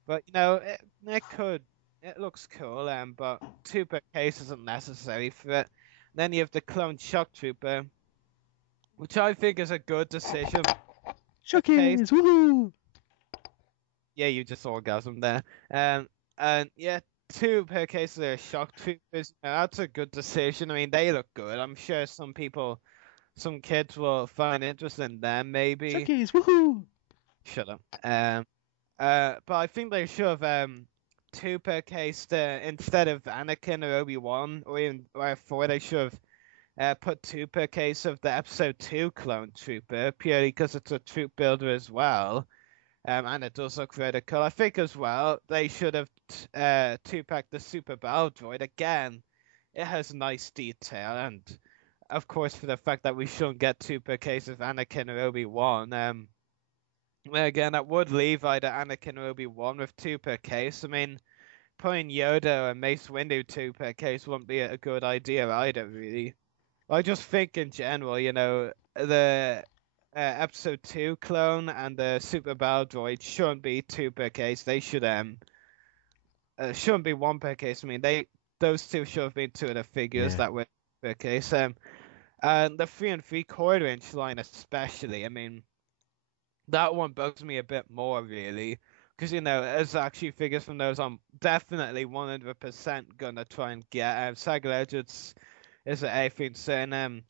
but it looks cool, but 2 per case isn't necessary for it. Then you have the Clone Shock Trooper, which I think is a good decision. Shockies, woohoo! Yeah, you just orgasmed there. And yeah, 2 per case of their Shock Troopers. That's a good decision. I mean, they look good. I'm sure some kids will find interest in them, maybe. Shockies, woohoo! Shut up. But I think they should have 2 per case instead of Anakin or Obi-Wan or even R4. They should have put 2 per case of the Episode 2 Clone Trooper, purely because it's a troop builder as well. And it does look very cool. I think as well they should have 2-packed the Super Battle Droid. Again, it has nice detail, and of course for the fact that we shouldn't get 2 per case of Anakin or Obi-Wan. Again, that would leave either Anakin or Obi-Wan with 2 per case. I mean, putting Yoda and Mace Windu 2 per case wouldn't be a good idea either, really. I just think in general, the episode 2 clone and the Super Battle Droid shouldn't be 2 per case. They shouldn't be 1 per case. I mean, those two should have been 2 of the figures Yeah. that were per case. And the 3 3/4 inch line especially. I mean, that one bugs me a bit more really, because as actually figures from those, I'm definitely 100% gonna try and get. Saga Legends is at everything. So,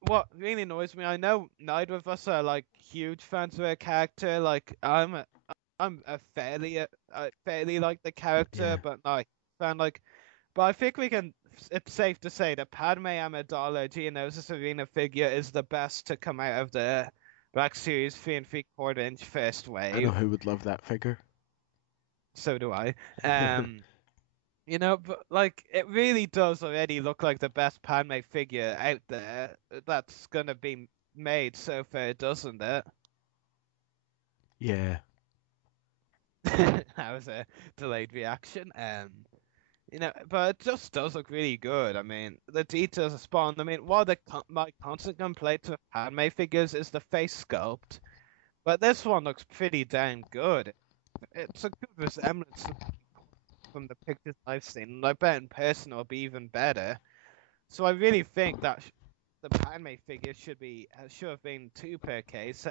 what really annoys me, I know neither of us are like huge fans of a character. Like I'm a fairly like the character, Yeah. but not a fan. But I think it's safe to say that Padme Amidala, Geonosis Arena figure is the best to come out of the Black Series 3 3/4 inch first I know wave. who would love that figure. So do I. But like it really does already look like the best Padme figure out there that's gonna be made so far, doesn't it? Yeah. That was a delayed reaction. But it just does look really good. I mean, the details are spot on. I mean, one of my constant complaints with Padme figures is the face sculpt, but this one looks pretty damn good. It's a good resemblance from the pictures I've seen, and I bet in person it'll be even better. So I really think that the Padme figure should have been 2 per case.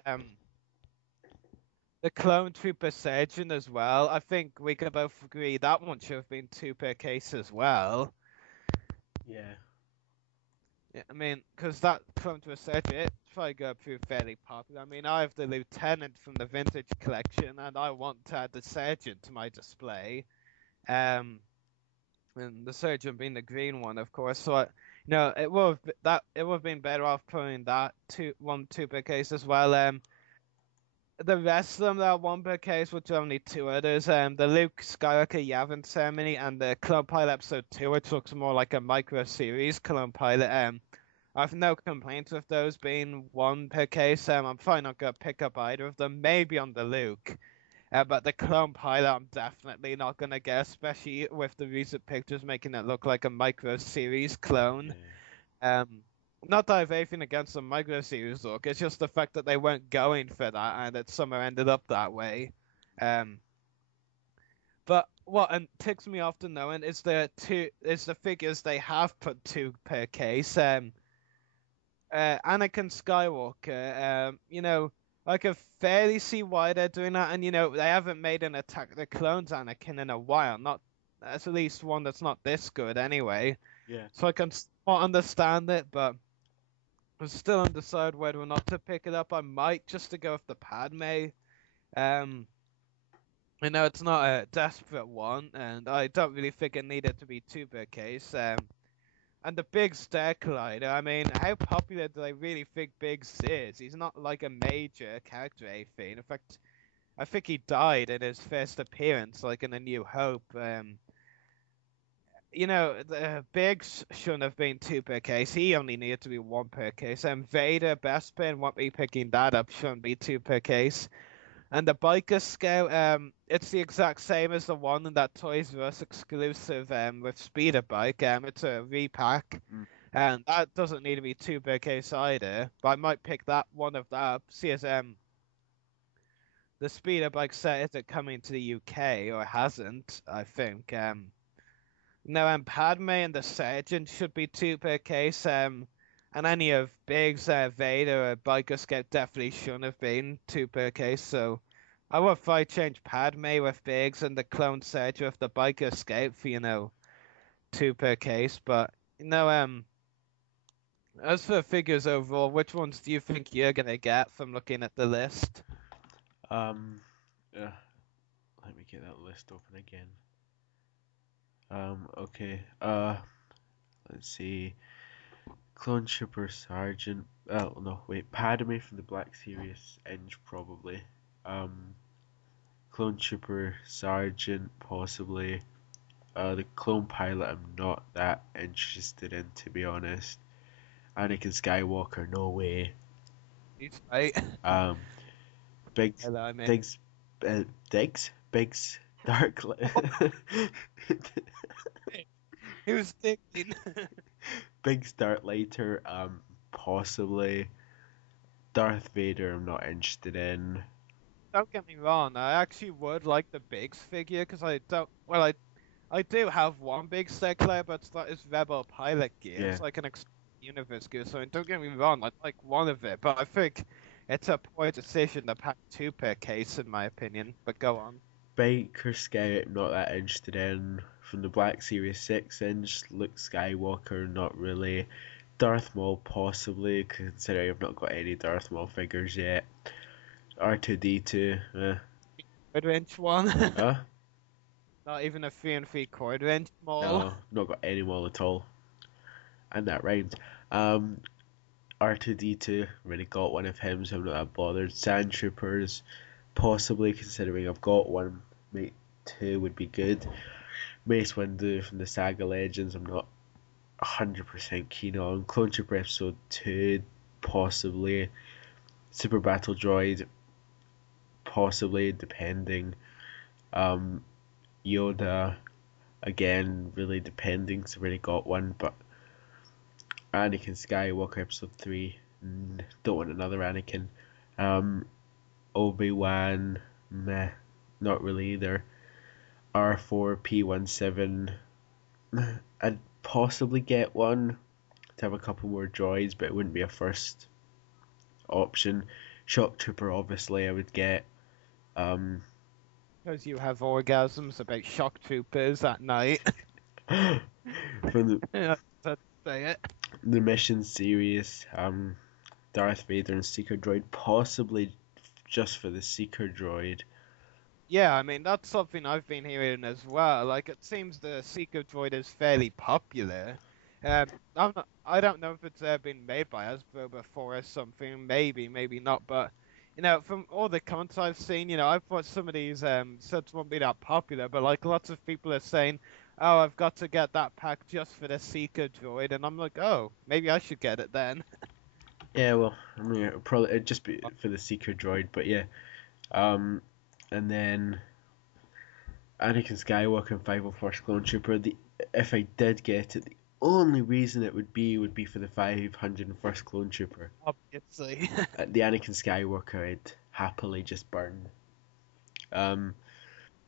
The Clone Trooper Surgeon as well. I think we can both agree that one should have been 2 per case as well. Yeah. Yeah, I mean, because that Clone Trooper Surgeon, it's probably going to prove fairly popular. I mean, I have the Lieutenant from the Vintage Collection, and I want to add the Surgeon to my display. And the Surgeon being the green one, of course. So, it would have been better off putting that 2 per case as well. The rest of them that are 1 per case, which are only 2 others, the Luke Skywalker Yavin Ceremony and the Clone Pilot Episode 2, which looks more like a micro-series Clone Pilot. I have no complaints with those being 1 per case. I'm probably not going to pick up either of them, maybe on the Luke. But the Clone Pilot I'm definitely not going to get, especially with the recent pictures making it look like a micro-series clone. Yeah. Not that I have anything against the micro series look, it's just the fact that they weren't going for that and it somehow ended up that way. But what ticks me off to knowing is the figures they have put 2 per case. Anakin Skywalker, I can fairly see why they're doing that, and they haven't made an Attack the Clones Anakin in a while. That's at least one that's not this good anyway. Yeah. So I can somewhat understand it, but I'm still undecided whether or not to pick it up. I might just to go with the Padme. It's not a desperate one, and I don't really think it needed to be 2 per case. And the Big Star Collider, I mean, how popular do they really think Biggs is? He's not like a major character, anything. In fact, I think he died in his first appearance, like in A New Hope. The Biggs shouldn't have been 2 per case. He only needed to be 1 per case. And Vader, Bespin, won't be picking that up, shouldn't be 2 per case. And the Biker Scout, it's the exact same as the one in that Toys R Us exclusive with Speeder Bike. It's a repack. And that doesn't need to be 2 per case either. But I might pick one of that up. See as the Speeder Bike set isn't coming to the UK, or hasn't, I think. Padme and the Sergeant should be 2 per case. And any of Biggs, Vader, or Biker Scout definitely shouldn't have been 2 per case. So I would probably change Padme with Biggs and the Clone Surgeon with the Biker Scout for 2 per case. But as for figures overall, which ones do you think you're gonna get from looking at the list? Let me get that list open again. Okay. Let's see. Clone Trooper Sergeant. Oh no, wait. Padme from the Black Series Eng probably. Clone Trooper Sergeant possibly. The Clone Pilot I'm not that interested in, to be honest. Anakin Skywalker, no way. He's right. Biggs. Hello, I mean. Biggs Dark. He was thinking. Big Starlighter, possibly. Darth Vader, I'm not interested in. Don't get me wrong, I actually would like the Biggs figure because I don't. Well, I do have one big Starlighter, but that is Rebel pilot gear. Yeah. It's like an universe gear, so don't get me wrong, I like one of it, but I think it's a poor decision to pack two per case, in my opinion. But go on. Biker Scout, not that interested in. From the Black Series 6-inch, Luke Skywalker, not really. Darth Maul, possibly, considering I've not got any Darth Maul figures yet. R2-D2, Mid-range one. Huh? Not even a 3 and 3/4 inch Maul. No, not got any Maul at all. And that rhymes. R2-D2, already got one of him, so I'm not that bothered. Sand Troopers, possibly, considering I've got one. Mate 2 would be good. Mace Windu from the Saga Legends, I'm not 100% keen on. Clone Trooper Episode 2, possibly. Super Battle Droid, possibly, depending. Yoda, again, really depending, because I've already got one, but Anakin Skywalker Episode 3, don't want another Anakin. Obi-Wan, meh, not really either. R4-P17, I'd possibly get one to have a couple more droids, but it wouldn't be a first option. Shock Trooper, obviously, I would get. Because you have orgasms about shock troopers at night. From Yeah, that's say it. the Mission series, Darth Vader and Seeker Droid, possibly just for the Seeker Droid. Yeah, I mean, that's something I've been hearing as well. Like, it seems the Seeker droid is fairly popular. I don't know if it's been made by Hasbro before or something. Maybe, maybe not. But, you know, from all the comments I've seen, you know, I thought some of these sets won't be that popular. But, like, lots of people are saying, oh, I've got to get that pack just for the Seeker droid. And I'm like, oh, maybe I should get it then. Yeah, well, I mean, it'd just be for the Seeker Droid, but yeah. And then Anakin Skywalker and 501st Clone Trooper. If I did get it, the only reason it would be for the 501st Clone Trooper. Obviously. The Anakin Skywalker, I'd happily just burn.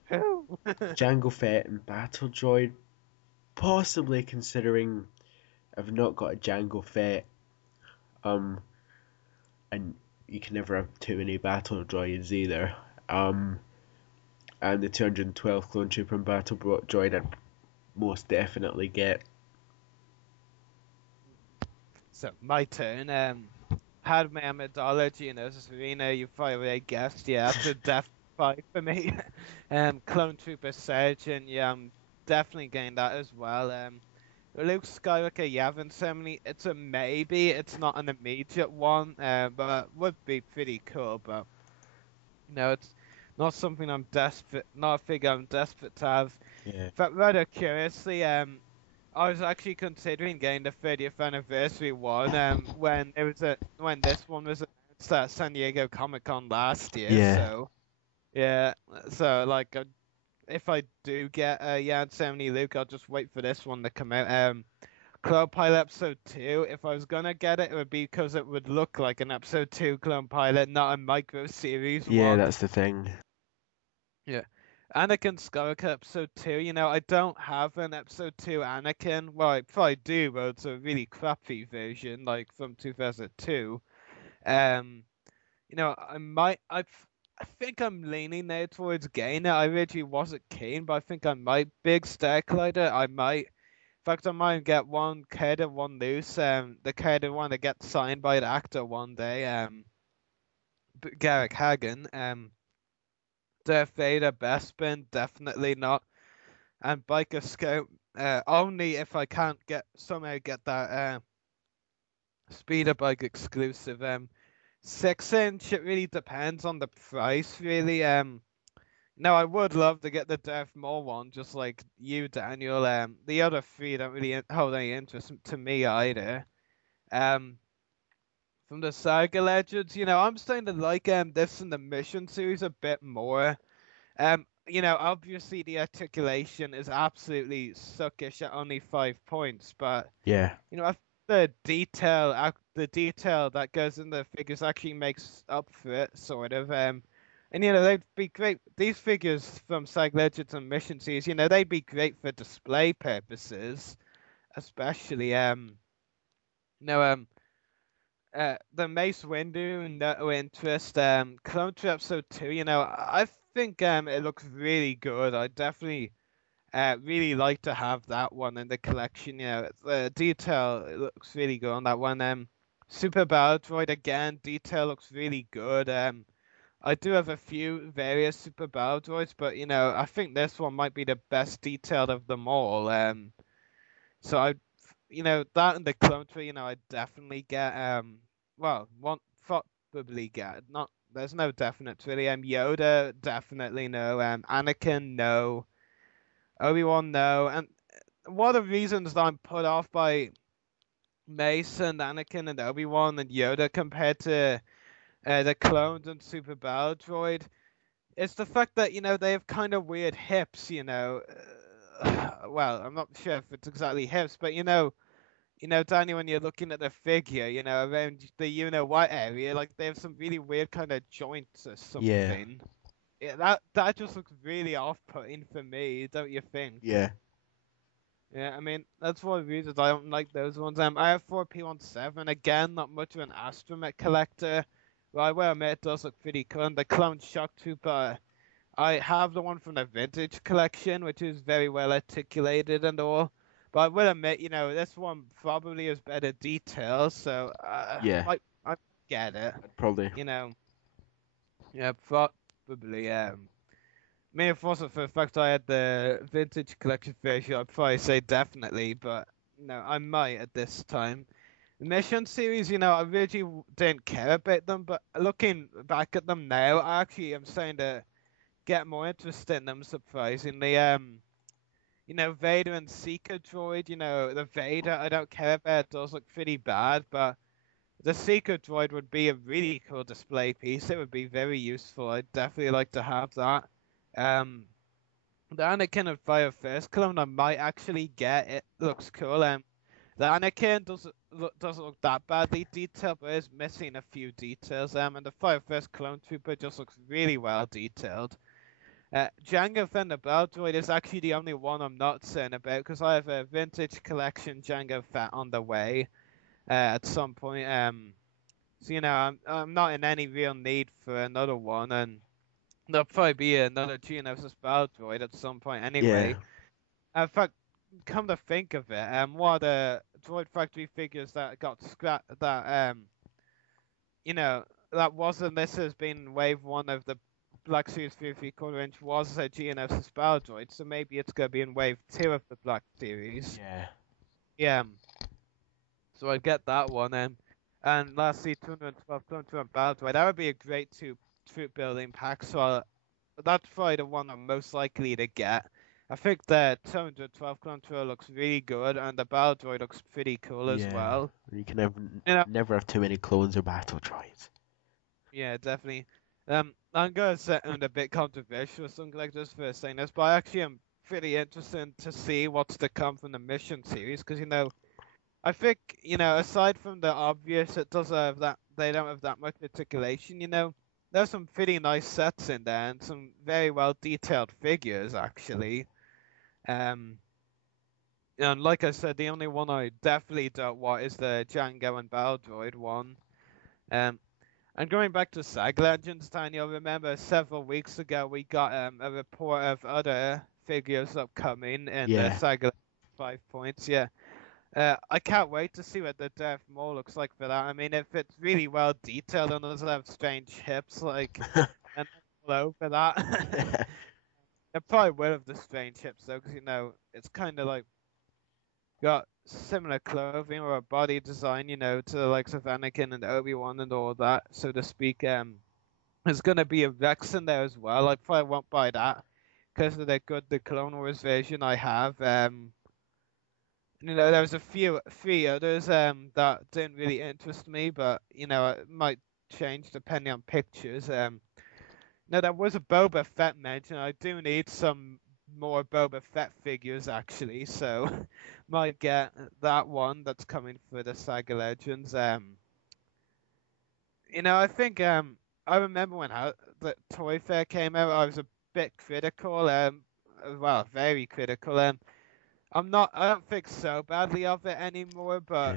Jango Fett and Battle Droid, possibly, considering I've not got a Jango Fett. And you can never have too many Battle Droids either. And the 212 Clone Trooper and Battle Droid I'd most definitely get. So, my turn. Padme Amidala, you know, Serena, you've already guessed. Yeah, that's a definite fight for me. Clone Trooper Sergeant, yeah, I'm definitely getting that as well. Luke Skywalker Yavin Ceremony, it's a maybe. It's not an immediate one, but it would be pretty cool. But, you know, it's not something I'm desperate, not a figure I'm desperate to have. Yeah. But rather curiously, I was actually considering getting the 30th anniversary one when this one was announced at San Diego Comic-Con last year. Yeah. So, yeah. So, like, if I do get a Yavin Ceremony Luke, I'll just wait for this one to come out. Clone Pilot Episode 2, if I was gonna get it, it would be because it would look like an Episode 2 Clone Pilot, not a micro series Yeah, one. that's the thing. Yeah. Anakin Skywalker Episode 2, you know, I don't have an Episode 2 Anakin. Well, I probably do, but it's a really crappy version, like from 2002. You know, I think I'm leaning now towards getting it. I originally wasn't keen, but I think I might. Big Starklider, I might. In fact, I might get one card and one loose. The card I want to get signed by the actor one day. Garrick Hagen. Darth Vader, Bespin, definitely not. And Biker Scout, only if I can't somehow get that speeder bike exclusive. 6-inch, it really depends on the price, really. No, I would love to get the Darth Maul one, just like you, Daniel. The other three don't really hold any interest to me either. From the Saga Legends, you know, I'm starting to like this in the Mission series a bit more. You know, obviously the articulation is absolutely suckish at only 5 points, but Yeah. you know, the detail that goes in the figures actually makes up for it, sort of. And they'd be great. These figures from Sag Legends and Mission Series, they'd be great for display purposes, especially the Mace Windu, no interest. Clone Trooper Episode 2, I think it looks really good. I definitely really like to have that one in the collection. The detail looks really good on that one. Super Battle Droid again, detail looks really good. I do have a few various Super Battle Droids, but I think this one might be the best detailed of them all. So that and the Clone Tree, I'd definitely get. Probably get. Not there's no definite really. Yoda definitely no. Anakin no. Obi-Wan no. And one of the reasons that I'm put off by Mace and Anakin and Obi-Wan and Yoda compared to the clones and Super Battle Droid, it's the fact that they have kind of weird hips. Well, I'm not sure if it's exactly hips, but Danny, when you're looking at the figure, around the what area, like they have some really weird kind of joints or something. Yeah, that just looks really off-putting for me, don't you think? Yeah. Yeah, I mean, that's one of the reasons I don't like those ones. I have 4P17, again, not much of an astromech collector. But I will admit it does look pretty cool. And the Clone Shock Trooper, I have the one from the vintage collection, which is very well articulated and all. But I will admit, this one probably has better details, so Yeah. I get it. Probably. Yeah, probably. I mean, if it wasn't for the fact I had the vintage collection version, I'd probably say definitely, but no, I might at this time. The Mission series, I really didn't care about them, but looking back at them now, I actually am starting to get more interested in them, surprisingly. Vader and Seeker Droid, the Vader I don't care about, it does look pretty bad, but the Seeker Droid would be a really cool display piece. It would be very useful. I'd definitely like to have that. The Anakin and Fire First clone I might actually get. It looks cool. The Anakin doesn't look that badly detailed, but is missing a few details. And the Fire First Clone Trooper just looks really well detailed. Jango Fett the Battle Droid is actually the only one I'm not certain about, because I have a vintage collection Jango Fett on the way at some point. So I'm not in any real need for another one, and there'll probably be another Geonosis Battle Droid at some point anyway. In fact, come to think of it, one of the Droid Factory figures that got scrapped, that that wasn't listed as being Wave 1 of the Black Series 3¾ inch was a Geonosis Battle Droid, so maybe it's going to be in Wave 2 of the Black Series. Yeah. So I'd get that one. And lastly, 212 Clone Trooper Battle Droid. That would be a great troop building pack, so that's probably the one I'm most likely to get. I think the 212 Clone Trooper looks really good, and the Battle Droid looks pretty cool as well. You can never have too many clones or battle droids. Yeah, definitely. I'm going to sound a bit controversial or something like this for saying this, but I actually am pretty interested to see what's to come from the Mission series, because, I think, aside from the obvious, it does have that, they don't have that much articulation, there's some pretty nice sets in there, and some very well detailed figures, actually. And like I said, the only one I definitely don't want is the Jango and Battle Droid one. And going back to Sag Legends, Tiny, you'll remember several weeks ago we got a report of other figures upcoming in the Sag Legends 5 points. I can't wait to see what the Darth Maul looks like for that. I mean, if it's really well detailed and doesn't have strange hips, and all over that. It probably will have the strange hips though, because it's kind of like got similar clothing or a body design, to the likes of Anakin and Obi-Wan and all that, so to speak. There's going to be a Rex in there as well. I probably won't buy that because of the Clone Wars version I have. There was three others that didn't really interest me, but it might change depending on pictures. There was a Boba Fett mention. I do need some more Boba Fett figures actually, so might get that one that's coming for the Saga Legends. I think I remember when the Toy Fair came out, I was a bit critical, well, very critical. I don't think so badly of it anymore, but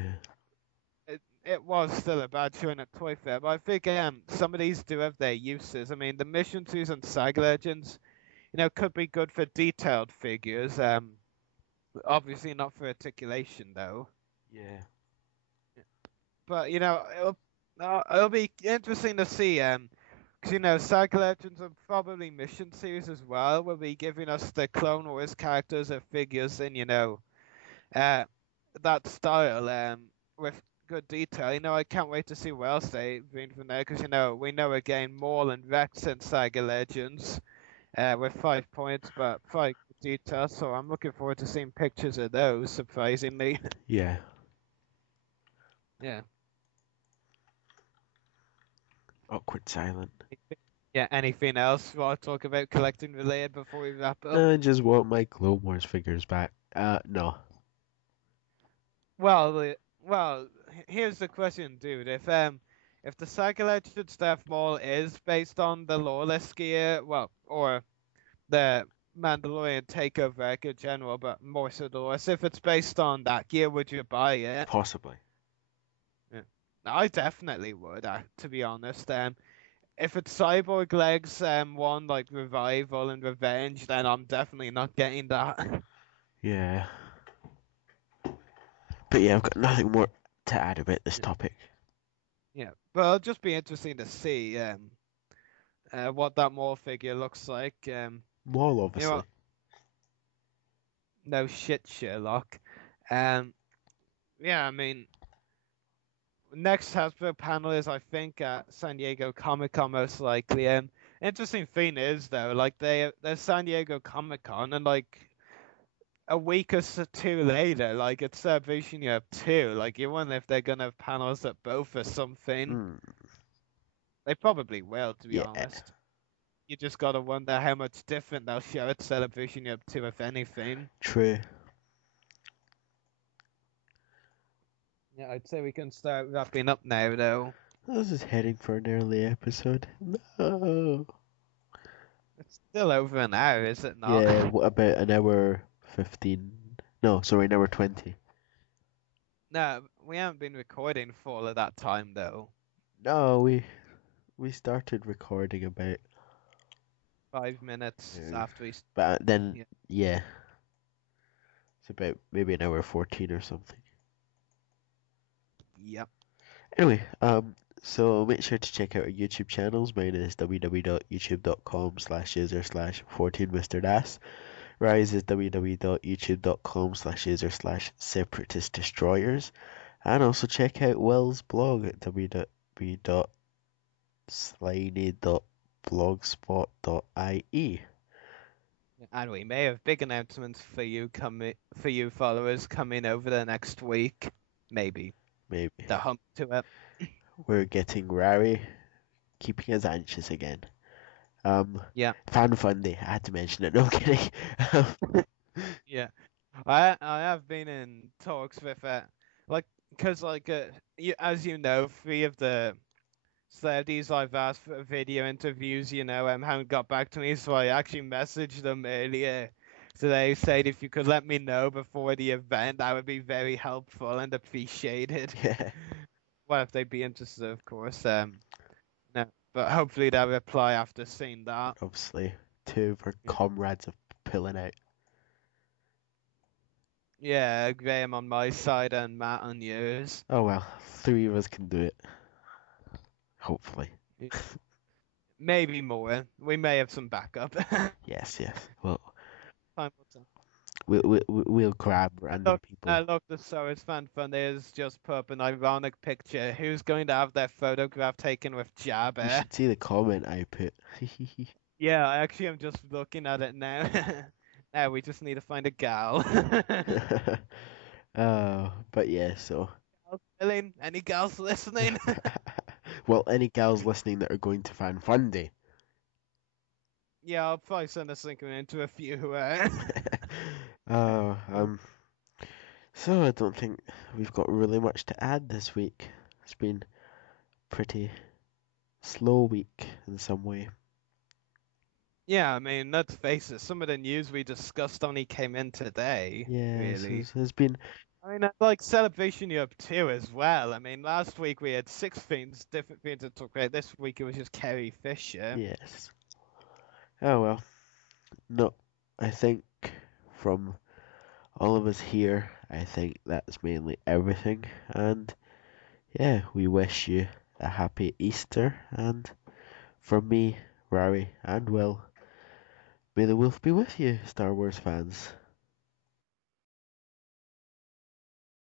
it was still a bad showing at Toy Fair. But I think some of these do have their uses. I mean, the Mission 2s and Saga Legends, could be good for detailed figures. Obviously not for articulation though. Yeah. But it'll be interesting to see. Because Saga Legends and probably Mission Series as well will be giving us the Clone Wars characters or figures in that style with good detail. I can't wait to see what else they bring from there. Because we know again Maul and Rex in Saga Legends. With 5 points, but 5 details, so I'm looking forward to seeing pictures of those, surprisingly. Yeah. Yeah. Awkward silent. Yeah, anything else you want to talk about collecting related before we wrap up? I just want my Clone Wars figures back. No. Well, here's the question, dude. If the Saga Legends Darth Maul is based on the Lawless gear, or the Mandalorian takeover arc in general, but more so the Lawless, if it's based on that gear, would you buy it? Possibly. Yeah. I definitely would, to be honest. If it's Cyborg Legs one, like Revival and Revenge, then I'm definitely not getting that. Yeah. But yeah, I've got nothing more to add about this topic. Yeah, but it'll just be interesting to see what that Maul figure looks like. Maul, obviously. No shit, Sherlock. Yeah, I mean, next Hasbro panel is, I think, at San Diego Comic-Con most likely. Interesting thing is, though, like, there's San Diego Comic-Con, and, like, a week or two later, like, it's Celebration Europe 2. Like, you wonder if they're gonna have panels at both or something. They probably will, to be honest. You just gotta wonder how much different they'll show at Celebration Europe 2, if anything. True. Yeah, I'd say we can start wrapping up now, though. This is heading for an early episode. No. It's still over an hour, is it not? Yeah, what about an hour 15? No, sorry, an hour 20. No, we haven't been recording for all of that time, though. No, we started recording about 5 minutes after we... But then, yeah. It's about maybe an hour 14 or something. Yep. Anyway, so make sure to check out our YouTube channels. Mine is www.youtube.com/user/14mrdas. Rise is www.youtube.com/user/separatist destroyers. And also check out Will's blog at www.sliny.blogspot.ie. And we may have big announcements for you followers coming over the next week. Maybe. The hump to it. We're getting Rari, keeping us anxious again. Yeah. Fan Funday, I had to mention it. No, I'm kidding. Yeah, I have been in talks with because as you know, 3 of the celebrities I've asked for video interviews, haven't got back to me, so I actually messaged them earlier today, said if you could let me know before the event, that would be very helpful and appreciated. Yeah. Well, if they'd be interested, of course. No, but hopefully they'll reply after seeing that. Obviously, 2 of our comrades are pulling out. Yeah, Graham on my side and Matt on yours. Oh well, 3 of us can do it. Hopefully. Maybe more. We may have some backup. Yes. Well, Time will tell. we'll grab random people. Look, the Soros Fan Fund is just put up an ironic picture. Who's going to have their photograph taken with Jabba? You should see the comment I put. Yeah, I actually am just looking at it now. Now we just need to find a gal. But yeah, so. Any gals listening? Well, any gals listening that are going to Fan Funday. Yeah, I'll probably send this link into a few. Uh, um, so I don't think we've got really much to add this week. It's been pretty slow week in some way. Yeah, I mean, let's face it, some of the news we discussed only came in today, Yeah, really. there's been I mean, like Celebration Europe 2 as well. I mean, last week we had 6 things, different things to talk about. This week it was just Carrie Fisher. yes. Oh well. No, I think from all of us here, I think that's mainly everything. And yeah, we wish you a happy Easter. And from me, Rari, and Will, may the wolf be with you, Star Wars fans.